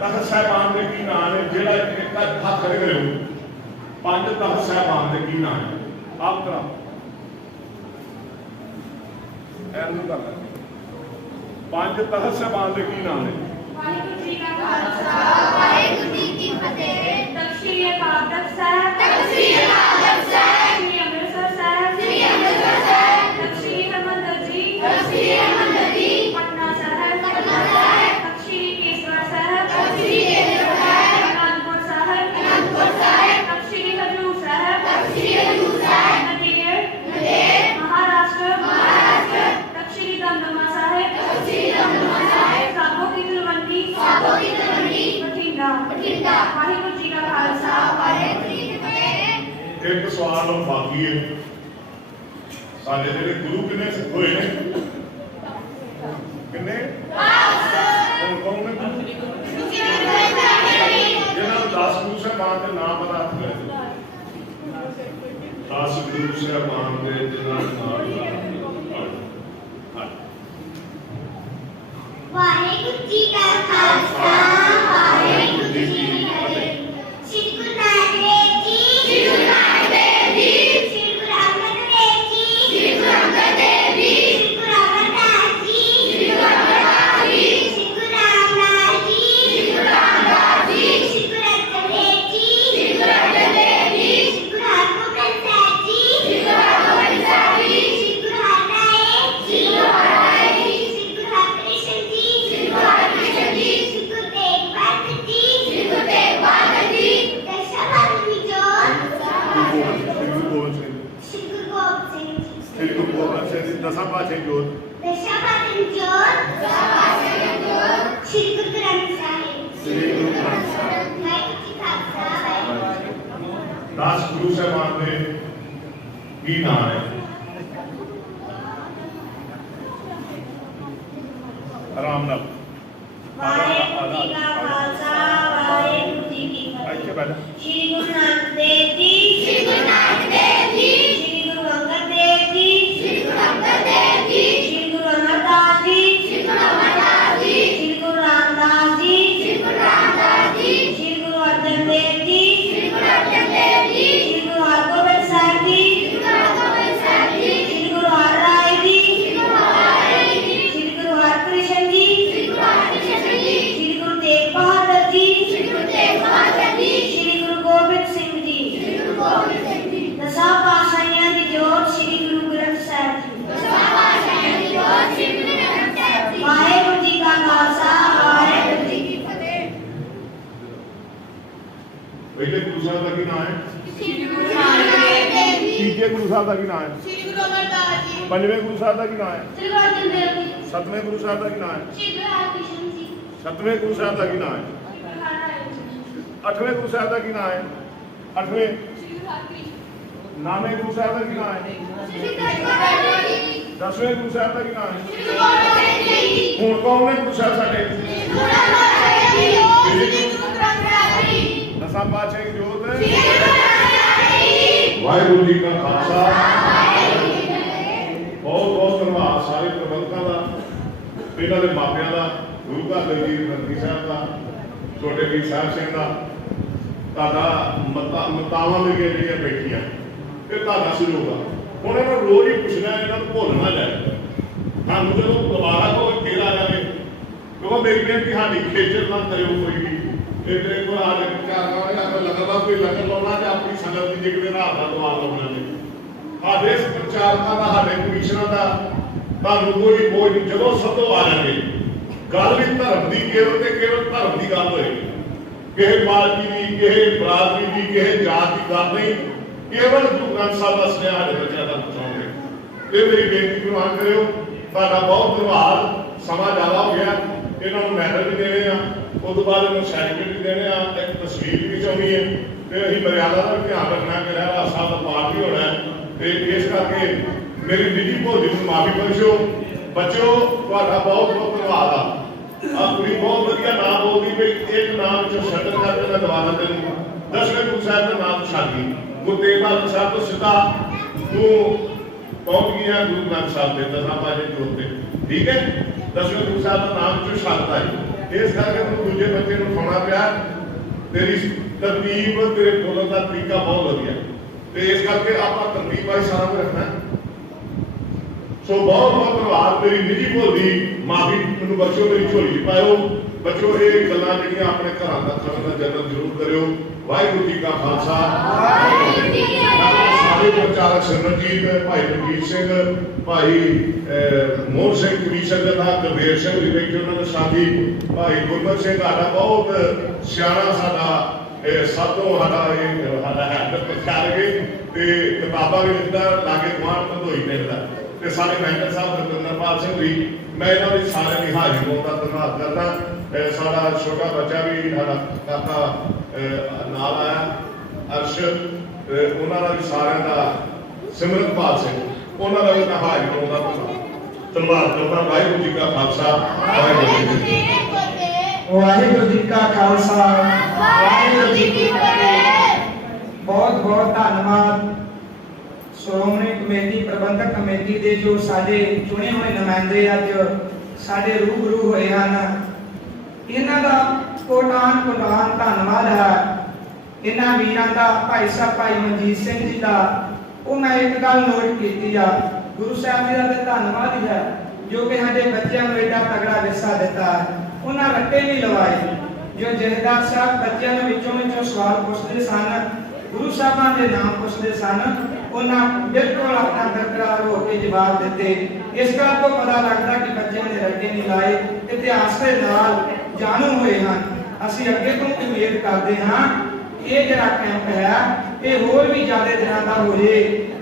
ਤਖਤ ਸਾਹਿਬਾਨ ਦੇ ਕੀ ਨਾਮ ਨੇ? ਜਿਹੜਾ ਇੱਕ ਹੱਥ ਖੜੇ ਕਰਿਓ। 5 ਤਖਤ ਸਾਹਿਬਾਨ ਦੇ ਕੀ ਨਾਮ ਹੈ? ਆਪ ਕਰਾ ਐਨੂੰ ਕਰ 5 ਤਖਤ ਸਾਹਿਬਾਨ ਦੇ ਕੀ ਨਾਮ ਨੇ? ਵਾਹਿਗੁਰੂ ਜੀ ਕਾ ਖਾਲਸਾ ਵਾਹਿਗੁਰੂ ਜੀ ਕੀ ਫਤਿਹ। ਤਖਤ ਸ੍ਰੀ ਅਕਾਲ ਤਖਤ ਸਾਹਿਬ। ਤਖਤ ਸ੍ਰੀ ਅਕਾਲ ਤਖਤ ਸਾਹਿਬ। ਸ੍ਰੀ ਅੰਮ੍ਰਿਤਸਰ ਸਾਹਿਬ। ਸ੍ਰੀ ਅੰਮ੍ਰਿਤਸਰ ਸਾਹਿਬ। ਤਖਤ ਸ੍ਰੀ ਹਰਿਮੰਦਰ ਜੀ। ਤਖਤ ਸ੍ਰੀ ਹਰਿਮੰਦਰ ਜੀ। ਪਟਨਾ ਸਾਹਿਬ। ਪਟਨਾ ਸਾਹਿਬ। ਤਖਤ ਸ੍ਰੀ ਕੇਸਗੜ੍ਹ ਸਾਹਿਬ। ਤਖਤ ਸ੍ਰੀ ਕੇਸਗੜ੍ਹ ਸਾਹਿਬ। ਅਨੰਦਪੁਰ ਸਾਹਿਬ। ਅਨੰਦਪੁਰ ਸਾਹਿਬ। ਤਖਤ ਸ੍ਰੀ ਹਜੂਰ ਸਾਹਿਬ। ਤਖਤ ਸ੍ਰੀ ਹਜੂਰ ਸਾਹਿਬ। ਨੰਦੇੜ ਮਹਾਰਾਸ਼ਟਰ। ਤਖਤ ਸ੍ਰੀ ਦਮਦਮਾ ਸਾਹਿਬ। ਤਖਤ ਸ੍ਰੀ ਦਮਦਮਾ ਸਾਹਿਬ। ਸਾਬੋ ਕੀ ਤਲਵੰਡੀ। ਸਾਬੋ ਕੀ ਤਲਵੰਡੀ। ਬਠਿੰਡਾ। ਵਾਹਿਗੁਰੂ ਜੀ ਕਾ ਖਾਲਸਾ ਵਾਹਿਗੁਰੂ ਜੀ ਕੀ ਫਤਿਹ। ਇੱਕ ਸਵਾਲ ਹੁਣ ਬਾਕੀ ਹੈ। ਸਾਡੇ ਜਿਹੜੇ ਗੁਰੂ ਕਿੰਨੇ ਸਿੱਖ ਹੋਏ ਨੇ? ਕਿੰਨੇ? ਹੁਣ ਕੌਣ ਨੇ? ਜਿਹਨਾਂ ਨੂੰ 10 ਗੁਰੂ ਸਾਹਿਬਾਨ ਦੇ ਨਾਮ ਪਤਾ ਹੈ। 10 ਗੁਰੂ ਸਾਹਿਬਾਨ ਦੇ ਜਿਹਨਾਂ ਦੇ ਨਾਮ ਵਾਹਿਗੁਰੂ ਜੀ ਕਾ ਖਾਲਸਾ ਵਾਹਿਗੁਰੂ ਜੀ ਕੀ ਫਤਿਹ। ਸ੍ਰੀ ਗੁਰੂ ਨਾਨਕ ਦੇਵ ਜੀ। ਸ੍ਰੀ ਗੁਰੂ ਨਾਨਕ ਦੇਵ ਜੀ। ਸ੍ਰੀ ਗੁਰੂ ਅੰਗਦ ਦੇਵ ਜੀ। ਸ੍ਰੀ ਗੁਰੂ ਅੰਗਦ ਦੇਵ ਜੀ। ਸ੍ਰੀ ਗੁਰੂ ਅਮਰਦਾਸ ਜੀ। ਸ੍ਰੀ ਗੁਰੂ ਅਮਰਦਾਸ ਜੀ। ਸ੍ਰੀ ਗੁਰੂ ਰਾਮਦਾਸ ਜੀ। ਸ੍ਰੀ ਗੁਰੂ ਰਾਮਦਾਸ ਜੀ। ਸ੍ਰੀ ਗੁਰੂ ਅਰਜਨ ਦੇਵ ਜੀ। ਸ੍ਰੀ ਗੁਰੂ ਅਰਜਨ ਦੇਵ ਜੀ। ਸ੍ਰੀ ਗੁਰੂ ਹਰਗੋਬਿੰਦ ਸਾਹਿਬ ਜੀ। ਸ੍ਰੀ ਗੁਰੂ ਹਰਗੋਬਿੰਦ ਸਾਹਿਬ ਜੀ। ਸ੍ਰੀ ਗੁਰੂ ਹਰਿਰਾਏ। ਸ੍ਰੀ ਗੁਰੂ ਹਰਿਰਾਏ ਜੀ। ਸ੍ਰੀ ਗੁਰੂ ਹਰਕ੍ਰਿਸ਼ਨ ਜੀ। ਸ੍ਰੀ ਗੁਰੂ ਹਰਕ੍ਰਿਸ਼ਨ ਜੀ। ਸ੍ਰੀ ਗੁਰੂ ਤੇਗ ਬਹਾਦਰ ਜੀ। ਸ੍ਰੀ ਗੁਰੂ ਤੇਗ ਬਹਾਦਰ ਜੀ। ਦਸ਼ਮੇਸ਼ ਜੀ ਜੋਤ। ਗੁਰੂ ਗੋਬਿੰਦ ਸਿੰਘ। ਸ੍ਰੀ ਗੁਰੂ ਗੋਬਿੰਦ ਸਿੰਘ ਜੀ। ਸ੍ਰੀ ਗੁਰੂ ਗੋਬਿੰਦ ਸਿੰਘ ਦੀ 10 ਪਾਤਸ਼ਾਹੀ ਜੋਤ। ਦਸ਼ਮੇਸ਼ ਜੋਤ। ਸ੍ਰੀ ਗੁਰੂ ਗ੍ਰੰਥ ਸਾਹਿਬ। ਸ੍ਰੀ ਗੁਰੂ ਗ੍ਰੰਥ ਸਾਹਿਬ। ਵਾਹਿਗੁਰੂ ਜੀ ਕਾ ਖਾਲਸਾ ਵਾਹਿਗੁਰੂ ਜੀ ਕੀ ਫਤਿਹ। 10 ਗੁਰੂ ਸਾਹਿਬਾਨ ਦੇ ਕੀ ਨਾਮ ਹੈ? ਆਰਾਮ ਨਾਲ। ਵਾਹਿਗੁਰੂ ਜੀ ਕਾ ਖਾਲਸਾ ਵਾਹਿਗੁਰੂ ਜੀ ਕੀ ਇੱਥੇ ਫਤਿਹ। ਬੈਠ। ਸ੍ਰੀ ਗੁਰੂ ਨਾਨਕ ਦੇਵ ਜੀ। ਸ੍ਰੀ ਗੁਰੂ ਨਾਨਕ ਦੇਵ ਜੀ। ਸ੍ਰੀ ਗੁਰੂ ਅੰਗਦ ਦੇਵ ਜੀ। ਸ੍ਰੀ ਗੁਰੂ ਅੰਗਦ ਦੇਵ ਜੀ। ਸ੍ਰੀ ਗੁਰੂ ਅਮਰਦਾਸ ਜੀ। ਸ੍ਰੀ ਗੁਰੂ ਅਮਰਦਾਸ ਜੀ। ਸ੍ਰੀ ਗੁਰੂ ਰਾਮਦਾਸ ਜੀ। ਸ੍ਰੀ ਗੁਰੂ ਰਾਮਦਾਸ ਜੀ। ਸ੍ਰੀ ਗੁਰੂ ਅਰਜਨ ਦੇਵ ਜੀ। ਸ੍ਰੀ ਗੁਰੂ ਅਰਜਨ ਦੇਵ ਜੀ। ਸ੍ਰੀ ਗੁਰੂ ਹਰਗੋਬਿੰਦ ਸਾਹਿਬ ਜੀ। ਸ੍ਰੀ ਗੁਰੂ ਹਰਗੋਬਿੰਦ ਸਾਹਿਬ ਜੀ। ਸ੍ਰੀ ਗੁਰੂ ਹਰਿਰਾਏ ਜੀ। ਸ੍ਰੀ ਗੁਰੂ ਹਰਿਰਾਏ ਜੀ। ਸ੍ਰੀ ਗੁਰੂ ਹਰਕ੍ਰਿਸ਼ਨ ਜੀ। ਸ੍ਰੀ ਗੁਰੂ ਹਰਕ੍ਰਿਸ਼ਨ ਜੀ। ਸ੍ਰੀ ਗੁਰੂ ਤੇਗ ਬਹਾਦਰ ਜੀ। ਸ੍ਰੀ ਗੁਰੂ ਤੇਗ ਬਹਾਦਰ ਜੀ। ਸ੍ਰੀ ਗੁਰੂ ਗੋਬਿੰਦ ਸਿੰਘ ਜੀ। ਸ੍ਰੀ ਗੁਰੂ ਗੋਬਿੰਦ ਸਿੰਘ ਜੀ। ਦਸਾਂ ਪਾਤਸ਼ਾਹੀਆਂ ਦੀ ਜੋਤ। ਸ੍ਰੀ ਗੁਰੂ ਗ੍ਰੰਥ ਸਾਹਿਬ ਜੀ। ਦਸਾਂ ਪਾਤਸ਼ਾਹੀਆਂ ਦੀ ਜੋਤ। ਸ੍ਰੀ ਗੁਰੂ ਗ੍ਰੰਥ ਸਾਹਿਬ ਜੀ। ਵਾਹਿਗੁਰੂ ਜੀ ਕਾ ਖਾਲਸਾ ਵਾਹਿਗੁਰੂ ਜੀ ਕੀ ਫਤਿਹ। ਪਹਿਲੇ ਗੁਰੂ ਸਾਹਿਬ ਦਾ ਕੀ ਨਾਮ ਹੈ? ਸ੍ਰੀ ਗੁਰੂ ਨਾਨਕ ਦੇਵ ਜੀ। ਤੀਜੇ ਗੁਰੂ ਸਾਹਿਬ ਦਾ ਕੀ ਨਾਮ ਹੈ? ਸ੍ਰੀ ਗੁਰੂ ਅਮਰਦਾਸ ਜੀ। ਪੰਜਵੇਂ ਗੁਰੂ ਸਾਹਿਬ ਦਾ ਕੀ ਨਾਮ ਹੈ? ਸ੍ਰੀ ਗੁਰੂ ਅਰਜਨ ਦੇਵ ਜੀ। 7ਵੇਂ ਗੁਰੂ ਸਾਹਿਬ ਦਾ ਕੀ ਨਾਮ ਹੈ? ਸ੍ਰੀ ਗੁਰੂ ਹਰਕ੍ਰਿਸ਼ਨ ਜੀ। 7ਵੇਂ ਗੁਰੂ ਸਾਹਿਬ ਦਾ ਕੀ ਨਾਮ ਹੈ? ਸ੍ਰੀ ਗੁਰੂ ਹਰਿਰਾਏ ਜੀ। 8ਵੇਂ ਗੁਰੂ ਸਾਹਿਬ ਦਾ ਕੀ ਨਾਮ ਹੈ? 8ਵੇਂ। ਸ੍ਰੀ ਗੁਰੂ ਹਰਕ੍ਰਿਸ਼ਨ। 9ਵੇਂ ਗੁਰੂ ਸਾਹਿਬ ਦਾ ਕੀ ਨਾਮ ਹੈ? ਸ੍ਰੀ ਤੇਗ ਬਹਾਦਰ ਜੀ। 10ਵੇਂ ਗੁਰੂ ਸਾਹਿਬ ਦਾ ਕੀ ਨਾਮ ਹੈ? ਸ੍ਰੀ ਗੁਰੂ ਗੋਬਿੰਦ ਸਿੰਘ ਜੀ। ਹੁਣ ਕੌਣ ਨੇ ਗੁਰੂ ਸਾਹਿਬ ਸਾਡੇ? ਸ੍ਰੀ ਗੁਰੂ ਰਾਮਦਾਸ ਜੀ। ਸ੍ਰੀ ਗੁਰੂ ਗ੍ਰੰਥ ਸਾਹਿਬ ਜੀ। ਦਸਾਂ ਪਾਤਸ਼ਾਹੀ ਜੋਤ। ਸ੍ਰੀ ਗੁਰੂ ਨਾਨਕ ਦੇਵ ਜੀ। ਵਾਹਿਗੁਰੂ ਜੀ ਕਾ ਖਾਲਸਾ। ਬਹੁਤ ਬਹੁਤ ਧੰਨਵਾਦ ਸਾਰੇ ਪ੍ਰਬੰਧਕਾਂ ਦਾ, ਇਹਨਾਂ ਦੇ ਮਾਪਿਆਂ ਦਾ, ਗੁਰੂ ਘਰ ਦੇ ਜੀ ਗ੍ਰੰਥੀ ਸਾਹਿਬ ਦਾ, ਛੋਟੇ ਵੀਰ ਸਾਹਿਬ ਸਿੰਘ ਦਾ, ਤੁਹਾਡਾ ਮਤਾਵਾਂ ਮੇਰੀਆਂ ਜਿਹੜੀਆਂ ਬੈਠੀਆਂ, ਇਹ ਤੁਹਾਡਾ ਸਹਿਯੋਗ ਆ। ਹੁਣ ਇਹਨਾਂ ਨੂੰ ਰੋਜ਼ ਹੀ ਪੁੱਛਣਾ, ਇਹਨਾਂ ਨੂੰ ਭੁੱਲ ਨਾ ਜਾਏ। ਸਾਨੂੰ ਜਦੋਂ ਦੁਬਾਰਾ ਕੋਈ ਫੇਰ ਆ ਜਾਵੇ, ਕਿਉਂਕਿ ਮੇਰੀ ਬੇਨਤੀ ਸਾਡੀ ਖੇਚਲ ਨਾ ਕਰਿਓ ਕੋਈ ਵੀ। ਇਹ ਤੇਰੇ ਕੋਲ ਆ ਜਾ ਕੇ ਲੱਗਦਾ ਕੋਈ ਲੰਗਰ ਲਾਉਣਾ ਤੇ ਆਪਣੀ ਸੰਗਤ ਦੀ ਜਿਗਦੇ ਰਾਤ ਦਾ ਦੁਆਰ ਲਾਉਣਾ ਨੇ। ਸਾਡੇ ਇਸ ਪ੍ਰਚਾਰਕਾਂ ਦਾ, ਸਾਡੇ ਕਮਿਸ਼ਨਾਂ ਦਾ ਤੁਹਾਨੂੰ ਕੋਈ ਬੋਝ ਨਹੀਂ। ਜਦੋਂ ਸਭੋ ਆ ਜਾਣਗੇ, ਗੱਲ ਵੀ ਧਰਮ ਦੀ ਕੇਵਲ ਤੇ ਕੇਵਲ ਧਰਮ ਦੀ ਗੱਲ ਹੋਏਗੀ। ਕਿਸੇ ਪਾਰਟੀ ਦੀ, ਕਿਸੇ ਬਰਾਦਰੀ ਦੀ, ਕਿਸੇ ਜਾਤ ਦੀ ਗੱਲ ਨਹੀਂ। ਕੇਵਲ ਗੁਰੂ ਗ੍ਰੰਥ ਸਾਹਿਬ ਦਾ ਸੁਨੇਹਾ ਸਾਡੇ ਬੱਚਿਆਂ ਤੱਕ ਪਹੁੰਚਾਉਣਗੇ। ਇਹ ਮੇਰੀ ਬੇਨਤੀ ਪ੍ਰਵਾਨ ਕਰਿਓ। ਤੁਹਾਡਾ ਬਹੁਤ ਧੰਨਵਾਦ। ਸਮਾਂ ਜ਼ਿਆਦਾ ਹੋ ਗਿਆ। ਇਹਨਾਂ ਨੂੰ ਮੈਡਲ ਵੀ ਦੇਣੇ ਆ, ਉਸ ਤੋਂ ਬਾਅਦ ਇਹਨਾਂ ਨੂੰ ਸਰਟੀਫਿਕੇਟ ਵੀ ਦੇਣੇ ਆ, ਇੱਕ ਤਸਵੀਰ ਵੀ ਚਾਉਣੀ ਹੈ ਤੇ ਅਸੀਂ ਮਰਿਆਦਾ ਦਾ ਵੀ ਧਿਆਨ ਰੱਖਣਾ ਕਿ ਰਹਿਰਾਸ ਸਾਹਿਬ ਦਾ ਪਾਠ ਵੀ ਹੋਣਾ ਹੈ ਤੇ ਇਸ ਕਰਕੇ ਮੇਰੀ ਨਿੱਜੀ ਭੋਲੀ ਨੂੰ ਮਾਫੀ ਬਖਸ਼ੋ। ਬੱਚਿਓ ਤੁਹਾਡਾ ਬਹੁਤ ਬਹੁਤ ਧੰਨਵਾਦ ਆ ਕੁੜੀ ਬਹੁਤ ਵਧੀਆ ਨਾਮ ਬੋਲਦੀ ਵੀ ਇੱਕ ਨਾਮ ਵਿੱਚੋਂ ਸ਼ਟਲ ਕਰਕੇ ਮੈਂ ਦਵਾਦਾ ਤੈਨੂੰ ਦਸਵੇਂ ਗੁਰੂ ਸਾਹਿਬ ਦਾ ਨਾਮ ਛਾਗੀ ਗੁਰੂ ਤੇਗ ਬਹਾਦਰ ਸਾਹਿਬ ਤੋਂ ਸਿੱਧਾ ਤੂੰ ਪਹੁੰਚ ਗਿਆ ਗੁਰੂ ਗ੍ਰੰਥ ਸਾਹਿਬ ਦੇ ਦਸਾਂ ਪਾਤਸ਼ਾਹ ਜੋਤ ਤੇ, ਠੀਕ ਹੈ। ਦਸਵੇਂ ਗੁਰੂ ਸਾਹਿਬ ਦਾ ਨਾਮ ਵਿੱਚੋਂ ਛਾਗਦਾ ਹੈ, ਇਸ ਕਰਕੇ ਤੂੰ ਦੂਜੇ ਬੱਚੇ ਨੂੰ ਖਾਣਾ ਪਿਆ। ਤੇਰੀ ਤਰਤੀਬ ਤੇਰੇ ਬੋਲਣ ਦਾ ਤਰੀਕਾ ਬਹੁਤ ਵਧੀਆ ਤੇ ਇਸ ਕਰਕੇ ਆਪਾਂ ਤਰਤੀਬ ਵਾਈ ਸਾਰਾ ਕੁਝ ਰੱਖਣਾ। ਸੋ ਬਹੁਤ ਬਹੁਤ ਧੰਨਵਾਦ। ਮੇਰੀ ਨਿੱਜੀ ਭੁੱਲ ਦੀ ਮਾਫੀ ਮੈਨੂੰ ਬਖਸ਼ੋ, ਮੇਰੀ ਝੋਲੀ 'ਚ ਪਾਇਓ। ਬੱਚੋ ਇਹ ਗੱਲਾਂ ਜਿਹੜੀਆਂ ਆਪਣੇ ਘਰਾਂ ਦਾ ਖਾਣ ਦਾ ਯਤਨ ਜ਼ਰੂਰ ਕਰਿਓ। ਵਾਹਿਗੁਰੂ ਜੀ ਕਾ ਖਾਲਸਾ, ਸਾਰੇ ਪ੍ਰਚਾਰਕ ਸਿਮਰਨਜੀਤ, ਭਾਈ ਮਨਜੀਤ ਸਿੰਘ, ਭਾਈ ਮੋਹਨ ਸਿੰਘ ਕਮਿਸ਼ਨ ਦਾ ਗੁਰਦੇਵ ਸਿੰਘ ਜੀ ਬੈਠੇ, ਉਹਨਾਂ ਦੇ ਸਾਥੀ ਭਾਈ ਗੁਰਮਤ ਸਿੰਘ, ਸਾਡਾ ਬਹੁਤ ਸਿਆਣਾ ਸਾਡਾ ਸਭ ਤੋਂ ਸਾਡਾ ਹੈ ਪ੍ਰਚਾਰਕ ਤੇ ਕਿਤਾਬਾਂ ਵੀ ਲਿਖਦਾ, ਲਾਗੇ ਗੁਆਂਢ ਧੰਦੋਈ ਲਿਖਦਾ ਤੇ ਸਾਡੇ ਮੈਂਟਰ ਸਾਹਿਬ ਰਵਿੰਦਰਪਾਲ ਸਿੰਘ ਜੀ, ਮੈਂ ਇਹਨਾਂ ਦੀ ਸਾਰਿਆਂ ਦੀ ਹਾਜ਼ਰੀ ਨੂੰ ਦਾ ਧੰਨਵਾਦ ਕਰਦਾ। ਸਾਡਾ ਛੋਟਾ ਬੱਚਾ ਵੀ ਸਾਡਾ ਕਾਕਾ ਨਾਲ ਆਇਆ ਅਰਸ਼ਦ, ਉਹਨਾਂ ਦਾ ਵੀ ਸਾਰਿਆਂ ਦਾ ਸਿਮਰਨਪਾਲ ਸਿੰਘ, ਉਹਨਾਂ ਦਾ ਵੀ ਮੈਂ ਹਾਜ਼ਰੀ ਨੂੰ ਦਾ ਧੰਨਵਾਦ ਕਰਦਾ। ਵਾਹਿਗੁਰੂ ਜੀ ਕਾ ਖਾਲਸਾ, ਵਾਹਿਗੁਰੂ ਜੀ ਕੀ ਫਤਿਹ। ਵਾਹਿਗੁਰੂ ਜੀ ਕਾ ਖਾਲਸਾ, ਵਾਹਿਗੁਰੂ ਜੀ ਕੀ ਫਤਿਹ। ਬਹੁਤ ਬਹੁਤ ਧੰਨਵਾਦ ਸ਼੍ਰੋਮਣੀ ਕਮੇਟੀ ਪ੍ਰਬੰਧਕ ਕਮੇਟੀ ਦੇ ਜੋ ਸਾਡੇ ਚੁਣੇ ਹੋਏ ਨੁਮਾਇੰਦੇ ਅੱਜ ਸਾਡੇ ਰੂਬਰੂ ਹੋਏ ਹਨ। ਇਹਨਾਂ ਦਾ ਕੋਟਾਨ ਧੰਨਵਾਦ ਹੈ। ਇਹਨਾਂ ਵੀਰਾਂ ਦਾ ਭਾਈ ਸਾਹਿਬ ਭਾਈ ਮਨਜੀਤ ਸਿੰਘ ਜੀ ਦਾ ਉਹ ਮੈਂ ਇੱਕ ਗੱਲ ਨੋਟ ਕੀਤੀ ਆ, ਗੁਰੂ ਸਾਹਿਬ ਜੀ ਦਾ ਤਾਂ ਧੰਨਵਾਦ ਹੀ ਹੈ ਜੋ ਕਿ ਸਾਡੇ ਬੱਚਿਆਂ ਨੂੰ ਐਡਾ ਤਗੜਾ ਵਿਰਸਾ ਦਿੱਤਾ ਹੈ। ਉਹਨਾਂ ਰੱਟੇ ਨਹੀਂ ਲਵਾਏ। ਜੋ ਜਥੇਦਾਰ ਸਾਹਿਬ ਬੱਚਿਆਂ ਨੂੰ ਵਿੱਚੋਂ ਸਵਾਲ ਪੁੱਛਦੇ ਸਨ, ਗੁਰੂ ਸਾਹਿਬਾਂ ਦੇ ਨਾਮ ਪੁੱਛਦੇ ਸਨ, ਉਹਨਾਂ ਬਿਲਕੁਲ ਆਪਣਾ ਬਰਕਰਾਰ ਹੋ ਕੇ ਜਵਾਬ ਦਿੱਤੇ। ਇਸ ਗੱਲ ਤੋਂ ਪਤਾ ਲੱਗਦਾ ਕਿ ਬੱਚਿਆਂ ਨੇ ਰੱਟੇ ਨਹੀਂ ਲਾਏ, ਇਤਿਹਾਸ ਦੇ ਨਾਲ ਜਾਣੂ ਹੋਏ ਹਨ। ਅਸੀਂ ਅੱਗੇ ਤੋਂ ਉਮੀਦ ਕਰਦੇ ਹਾਂ ਇਹ ਜਿਹੜਾ ਕੈਂਪ ਹੈ ਇਹ ਹੋਰ ਵੀ ਜ਼ਿਆਦਾ ਦਿਨਾਂ ਦਾ ਹੋ ਜੇ,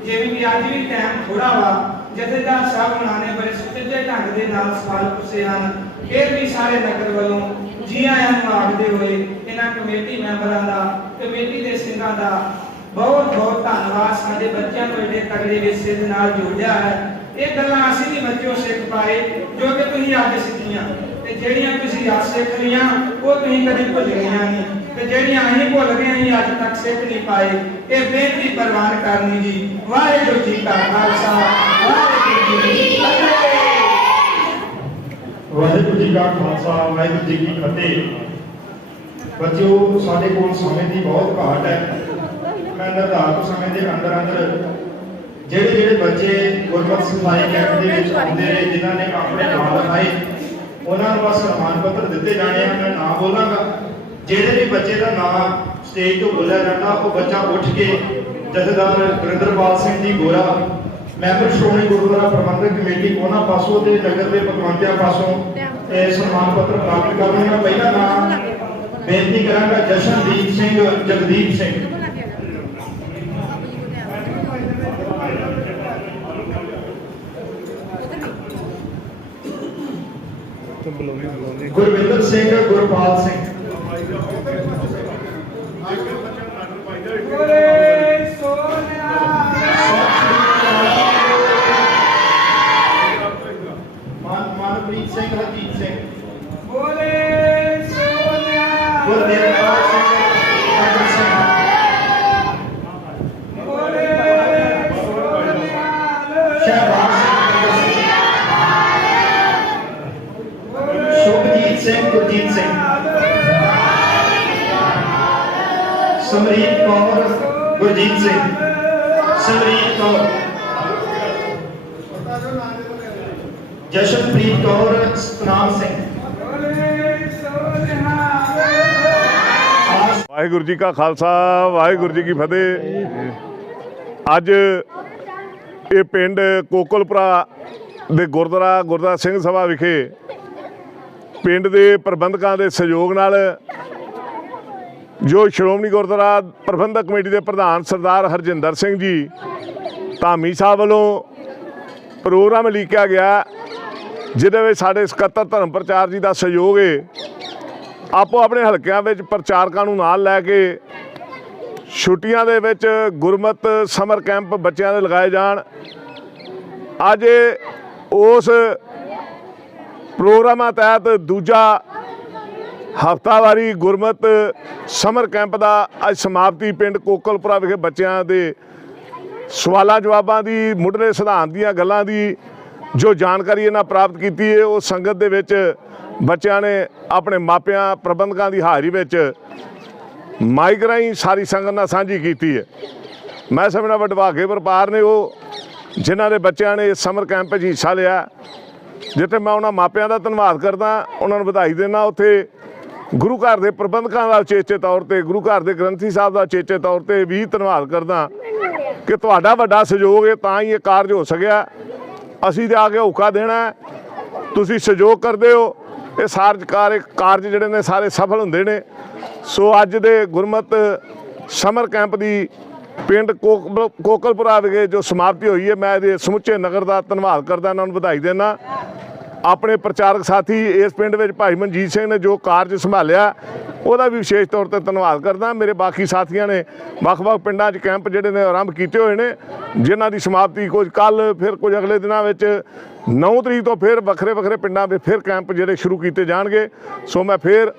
ਜਿਵੇਂ ਕਿ ਅੱਜ ਵੀ ਟਾਈਮ ਥੋੜਾ ਵਾ। ਜਥੇਦਾਰ ਸਾਹਿਬ ਉਹਨਾਂ ਨੇ ਬੜੇ ਸੁਚੱਜੇ ਢੰਗ ਦੇ ਨਾਲ ਸਵਾਲ ਪੁੱਛੇ ਹਨ। ਫਿਰ ਵੀ ਸਾਰੇ ਨਗਰ ਵੱਲੋਂ ਜੀ ਆਇਆਂ ਨੂੰ ਆਖਦੇ ਹੋਏ ਇਹਨਾਂ ਕਮੇਟੀ ਮੈਂਬਰਾਂ ਦਾ, ਕਮੇਟੀ ਦੇ ਸਿੰਘਾਂ ਦਾ ਬਹੁਤ ਬਹੁਤ ਧੰਨਵਾਦ। ਸਾਡੇ ਬੱਚਿਆਂ ਨੂੰ ਐਡੇ ਤਗੜੇ ਵਿਰਸੇ ਦੇ ਨਾਲ ਜੋੜਿਆ ਹੈ। ਇਹ ਗੱਲਾਂ ਅਸੀਂ ਵੀ ਬੱਚਿਓ ਸਿੱਖ ਪਾਏ ਜੋ ਕਿ ਤੁਸੀਂ ਅੱਜ ਸਿੱਖੀਆਂ, ਤੇ ਜਿਹੜੀਆਂ ਤੁਸੀਂ ਅੱਜ ਸਿੱਖ ਲਈਆਂ ਉਹ ਤੁਸੀਂ ਕਦੇ ਭੁੱਲ ਗਈਆਂ ਨਹੀਂ, ਤੇ ਜਿਹੜੀਆਂ ਅਸੀਂ ਭੁੱਲ ਗਏ ਅਸੀਂ ਅੱਜ ਤੱਕ ਸਿੱਖ ਨਹੀਂ ਪਾਏ। ਇਹ ਬੇਨਤੀ ਪ੍ਰਵਾਨ ਕਰਨੀ ਜੀ। ਵਾਹਿਗੁਰੂ ਜੀ ਕਾ ਖਾਲਸਾ, ਵਾਹਿਗੁਰੂ ਜੀ ਕੀ ਫਤਿਹ। ਵਾਹਿਗੁਰੂ ਜੀ ਕਾ ਖਾਲਸਾ, ਵਾਹਿਗੁਰੂ ਜੀ ਕੀ ਫਤਿਹ। ਬੱਚਿਓ ਸਾਡੇ ਕੋਲ ਸਮੇਂ ਦੀ ਬਹੁਤ ਘਾਟ ਹੈ। ਮੈਂ ਨਿਰਧਾਰਤ ਸਮੇਂ ਦੇ ਅੰਦਰ ਜਿਹੜੇ ਬੱਚੇ ਗੁਰਮਤਿ ਸਿਖਲਾਈ ਕੈਂਪ ਦੇ ਵਿੱਚ ਆਉਂਦੇ ਨੇ, ਜਿਨ੍ਹਾਂ ਨੇ ਆਪਣੇ ਨਾਮ ਲਿਖਾਏ, ਉਹਨਾਂ ਨੂੰ ਬਸ ਸਨਮਾਨ ਪੱਤਰ ਦਿੱਤੇ ਜਾਣੇ ਆ। ਮੈਂ ਨਾਮ ਬੋਲਾਂਗਾ, ਜਿਹੜੇ ਵੀ ਬੱਚੇ ਦਾ ਨਾਮ ਸਟੇਜ ਤੋਂ ਬੋਲਿਆ ਜਾਂਦਾ ਉਹ ਬੱਚਾ ਉੱਠ ਕੇ ਜਥੇਦਾਰ ਵਰਿੰਦਰਪਾਲ ਸਿੰਘ ਜੀ ਗੋਰਾ, ਮੈਂਬਰ ਸ਼੍ਰੋਮਣੀ ਗੁਰਦੁਆਰਾ ਪ੍ਰਬੰਧਕ ਕਮੇਟੀ ਉਹਨਾਂ ਪਾਸੋਂ ਤੇ ਨਗਰ ਦੇ ਪਕਵਾਨਿਆਂ ਪਾਸੋਂ ਸਨਮਾਨ ਪੱਤਰ ਪ੍ਰਾਪਤ ਕਰਨਗੇ। ਪਹਿਲਾ ਨਾਮ ਬੇਨਤੀ ਕਰਾਂਗਾ ਜਸ਼ਨਦੀਪ ਸਿੰਘ ਜਗਦੀਪ ਸਿੰਘ। ਗੁਰਵਿੰਦਰ ਸਿੰਘ ਗੁਰਪਾਲ ਸਿੰਘ। ਮਨਪ੍ਰੀਤ ਸਿੰਘ ਹਰਜੀਤ ਸਿੰਘ। ਗੁਰਦੇਵਪਾਲ ਸਿੰਘ ਅਮਰ ਸਿੰਘ। ਸ਼ਹਿਬਾਜ਼ ਸ਼ੁਭਜੀਤ ਸਿੰਘ ਗੁਰਜੀਤ ਸਿੰਘ। ਸਮਰੀਤ ਕੌਰ ਗੁਰਜੀਤ ਸਿੰਘ। ਸਮਰੀਤ ਕੌਰ। ਜਸ਼ਨਪ੍ਰੀਤ ਕੌਰ ਸਤਨਾਮ ਸਿੰਘ। ਵਾਹਿਗੁਰੂ ਜੀ ਕਾ ਖਾਲਸਾ, ਵਾਹਿਗੁਰੂ ਜੀ ਕੀ ਫਤਿਹ। ਅੱਜ ਇਹ ਪਿੰਡ ਕੋਕਲਪੁਰਾ ਦੇ ਗੁਰਦੁਆਰਾ ਸਿੰਘ ਸਭਾ ਵਿਖੇ ਪਿੰਡ ਦੇ ਪ੍ਰਬੰਧਕਾਂ ਦੇ ਸਹਿਯੋਗ ਨਾਲ ਜੋ ਸ਼੍ਰੋਮਣੀ ਗੁਰਦੁਆਰਾ ਪ੍ਰਬੰਧਕ ਕਮੇਟੀ ਦੇ ਪ੍ਰਧਾਨ ਸਰਦਾਰ ਹਰਜਿੰਦਰ ਸਿੰਘ ਜੀ ਧਾਮੀ ਸਾਹਿਬ ਵੱਲੋਂ ਪ੍ਰੋਗਰਾਮ ਲਿਖਿਆ ਗਿਆ ਜਿਹਦੇ ਵਿੱਚ ਸਾਡੇ ਸਕੱਤਰ ਧਰਮ ਪ੍ਰਚਾਰ ਜੀ ਦਾ ਸਹਿਯੋਗ ਹੈ। ਆਪੋ ਆਪਣੇ ਹਲਕਿਆਂ ਵਿੱਚ ਪ੍ਰਚਾਰਕਾਂ ਨੂੰ ਨਾਲ ਲੈ ਕੇ ਛੁੱਟੀਆਂ ਦੇ ਵਿੱਚ ਗੁਰਮਤ ਸਮਰ ਕੈਂਪ ਬੱਚਿਆਂ ਦੇ ਲਗਾਏ ਜਾਣ। ਅੱਜ ਉਸ ਪ੍ਰੋਗਰਾਮਾਂ ਤਹਿਤ ਦੂਜਾ ਹਫ਼ਤਾਵਾਰੀ ਗੁਰਮਤ ਸਮਰ ਕੈਂਪ ਦਾ ਅੱਜ ਸਮਾਪਤੀ ਪਿੰਡ ਕੋਕਲਪੁਰਾ ਵਿਖੇ ਬੱਚਿਆਂ ਦੇ ਸਵਾਲਾਂ ਜਵਾਬਾਂ ਦੀ ਮੁੱਢਲੇ ਸਿਧਾਂਤ ਦੀਆਂ ਗੱਲਾਂ ਦੀ ਜੋ ਜਾਣਕਾਰੀ ਇਹਨਾਂ ਪ੍ਰਾਪਤ ਕੀਤੀ ਹੈ, ਉਹ ਸੰਗਤ ਦੇ ਵਿੱਚ ਬੱਚਿਆਂ ਨੇ ਆਪਣੇ ਮਾਪਿਆਂ ਪ੍ਰਬੰਧਕਾਂ ਦੀ ਹਾਜ਼ਰੀ ਵਿੱਚ ਮਾਈਕ ਰਾਹੀਂ ਸਾਰੀ ਸੰਗਤ ਨਾਲ ਸਾਂਝੀ ਕੀਤੀ ਹੈ। ਮੈਂ ਸਮਝਦਾ ਵਡਭਾਗੇ ਵਪਾਰ ਨੇ ਉਹ ਜਿਨ੍ਹਾਂ ਦੇ ਬੱਚਿਆਂ ਨੇ ਇਸ ਸਮਰ ਕੈਂਪ ਵਿੱਚ ਹਿੱਸਾ ਲਿਆ, ਜਿੱਥੇ ਮੈਂ ਉਹਨਾਂ ਮਾਪਿਆਂ ਦਾ ਧੰਨਵਾਦ ਕਰਦਾ, ਉਹਨਾਂ ਨੂੰ ਵਧਾਈ ਦਿੰਦਾ। ਉੱਥੇ ਗੁਰੂ ਘਰ ਦੇ ਪ੍ਰਬੰਧਕਾਂ ਦਾ ਉਚੇਚੇ ਤੌਰ ਤੇ, ਗੁਰੂ ਘਰ ਦੇ ਗ੍ਰੰਥੀ ਸਾਹਿਬ ਦਾ ਉਚੇਚੇ ਤੌਰ ਤੇ ਵੀ ਧੰਨਵਾਦ ਕਰਦਾ ਕਿ ਤੁਹਾਡਾ ਵੱਡਾ ਸਹਿਯੋਗ ਹੈ ਤਾਂ ਹੀ ਇਹ ਕਾਰਜ ਹੋ ਸਕਿਆ। ਅਸੀਂ ਤੇ ਆ ਕੇ ਹੋਕਾ ਦੇਣਾ, ਤੁਸੀਂ ਸਹਿਯੋਗ ਕਰਦੇ ਹੋ, ਇਹ ਕਾਰਜ ਜਿਹੜੇ ਨੇ ਸਾਰੇ ਸਫਲ ਹੁੰਦੇ ਨੇ। ਸੋ ਅੱਜ ਦੇ ਗੁਰਮਤ ਸਮਰ ਕੈਂਪ ਦੀ ਪਿੰਡ ਕੋਕਲਪੁਰਾ ਵਿਖੇ ਜੋ ਸਮਾਪਤੀ ਹੋਈ ਹੈ, ਮੈਂ ਇਹਦੇ ਸਮੁੱਚੇ ਨਗਰ ਦਾ ਧੰਨਵਾਦ ਕਰਦਾ, ਇਹਨਾਂ ਨੂੰ ਵਧਾਈ ਦਿੰਦਾ। ਆਪਣੇ ਪ੍ਰਚਾਰਕ ਸਾਥੀ ਇਸ ਪਿੰਡ ਵਿੱਚ ਭਾਈ ਮਨਜੀਤ ਸਿੰਘ ਨੇ ਜੋ ਕਾਰਜ ਸੰਭਾਲਿਆ, ਉਹਦਾ ਵੀ ਵਿਸ਼ੇਸ਼ ਤੌਰ ਤੇ ਧੰਨਵਾਦ ਕਰਦਾ। ਮੇਰੇ ਬਾਕੀ ਸਾਥੀਆਂ ਨੇ ਵੱਖ-ਵੱਖ ਪਿੰਡਾਂ 'ਚ ਕੈਂਪ ਜਿਹੜੇ ਨੇ ਆਰੰਭ ਕੀਤੇ ਹੋਏ ਨੇ, ਜਿਨ੍ਹਾਂ ਦੀ ਸਮਾਪਤੀ ਕੁਝ ਕੱਲ੍ਹ, ਫਿਰ ਕੁਝ ਅਗਲੇ ਦਿਨਾਂ ਵਿੱਚ 9 ਤਰੀਕ ਤੋਂ ਫਿਰ ਵੱਖਰੇ ਪਿੰਡਾਂ ਵਿੱਚ ਫਿਰ ਕੈਂਪ ਜਿਹੜੇ ਸ਼ੁਰੂ ਕੀਤੇ ਜਾਣਗੇ। ਸੋ ਮੈਂ ਫਿਰ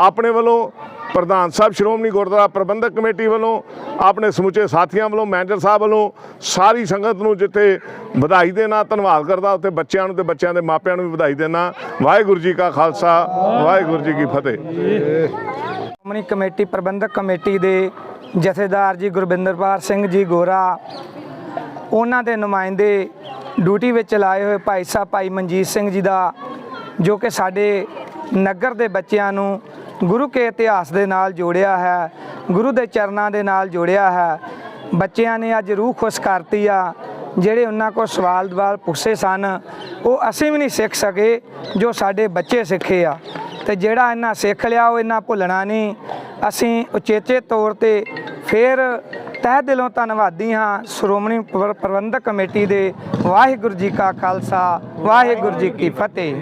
ਆਪਣੇ ਵੱਲੋਂ ਪ੍ਰਧਾਨ ਸਾਹਿਬ ਸ਼੍ਰੋਮਣੀ ਗੁਰਦੁਆਰਾ ਪ੍ਰਬੰਧਕ ਕਮੇਟੀ ਵੱਲੋਂ, ਆਪਣੇ ਸਮੁੱਚੇ ਸਾਥੀਆਂ ਵੱਲੋਂ, ਮੈਨੇਜਰ ਸਾਹਿਬ ਵੱਲੋਂ ਸਾਰੀ ਸੰਗਤ ਨੂੰ ਜਿੱਥੇ ਵਧਾਈ ਦੇਣਾ, ਧੰਨਵਾਦ ਕਰਦਾ, ਉੱਥੇ ਬੱਚਿਆਂ ਨੂੰ ਤੇ ਬੱਚਿਆਂ ਦੇ ਮਾਪਿਆਂ ਨੂੰ ਵੀ ਵਧਾਈ ਦੇਣਾ। ਵਾਹਿਗੁਰੂ ਜੀ ਕਾ ਖਾਲਸਾ, ਵਾਹਿਗੁਰੂ ਜੀ ਕੀ ਫਤਿਹ। ਸ਼੍ਰੋਮਣੀ ਕਮੇਟੀ ਪ੍ਰਬੰਧਕ ਕਮੇਟੀ ਦੇ ਜਥੇਦਾਰ ਜੀ ਗੁਰਬਿੰਦਰਪਾਲ ਸਿੰਘ ਜੀ ਗੋਰਾ, ਉਹਨਾਂ ਦੇ ਨੁਮਾਇੰਦੇ ਡਿਊਟੀ ਵਿੱਚ ਲਾਏ ਹੋਏ ਭਾਈ ਸਾਹਿਬ ਭਾਈ ਮਨਜੀਤ ਸਿੰਘ ਜੀ ਦਾ, ਜੋ ਕਿ ਸਾਡੇ ਨਗਰ ਦੇ ਬੱਚਿਆਂ ਨੂੰ ਗੁਰੂ ਕੇ ਇਤਿਹਾਸ ਦੇ ਨਾਲ ਜੋੜਿਆ ਹੈ, ਗੁਰੂ ਦੇ ਚਰਨਾਂ ਦੇ ਨਾਲ ਜੋੜਿਆ ਹੈ। ਬੱਚਿਆਂ ਨੇ ਅੱਜ ਰੂਹ ਖੁਸ਼ ਕਰਤੀ ਆ। ਜਿਹੜੇ ਉਹਨਾਂ ਕੋਲ ਸਵਾਲ ਜਵਾਬ ਪੁੱਛੇ ਸਨ, ਉਹ ਅਸੀਂ ਵੀ ਨਹੀਂ ਸਿੱਖ ਸਕੇ ਜੋ ਸਾਡੇ ਬੱਚੇ ਸਿੱਖੇ ਆ, ਤੇ ਜਿਹੜਾ ਇਹਨਾਂ ਸਿੱਖ ਲਿਆ ਉਹ ਇਹਨਾਂ ਭੁੱਲਣਾ ਨਹੀਂ। ਅਸੀਂ ਉਚੇਚੇ ਤੌਰ ਤੇ ਫਿਰ ਤਹਿ ਦਿਲੋਂ ਧੰਨਵਾਦੀ ਹਾਂ ਸ਼੍ਰੋਮਣੀ ਪ੍ਰਬੰਧਕ ਕਮੇਟੀ ਦੇ। ਵਾਹਿਗੁਰੂ ਜੀ ਕਾ ਖਾਲਸਾ, ਵਾਹਿਗੁਰੂ ਜੀ ਕੀ ਫਤਿਹ।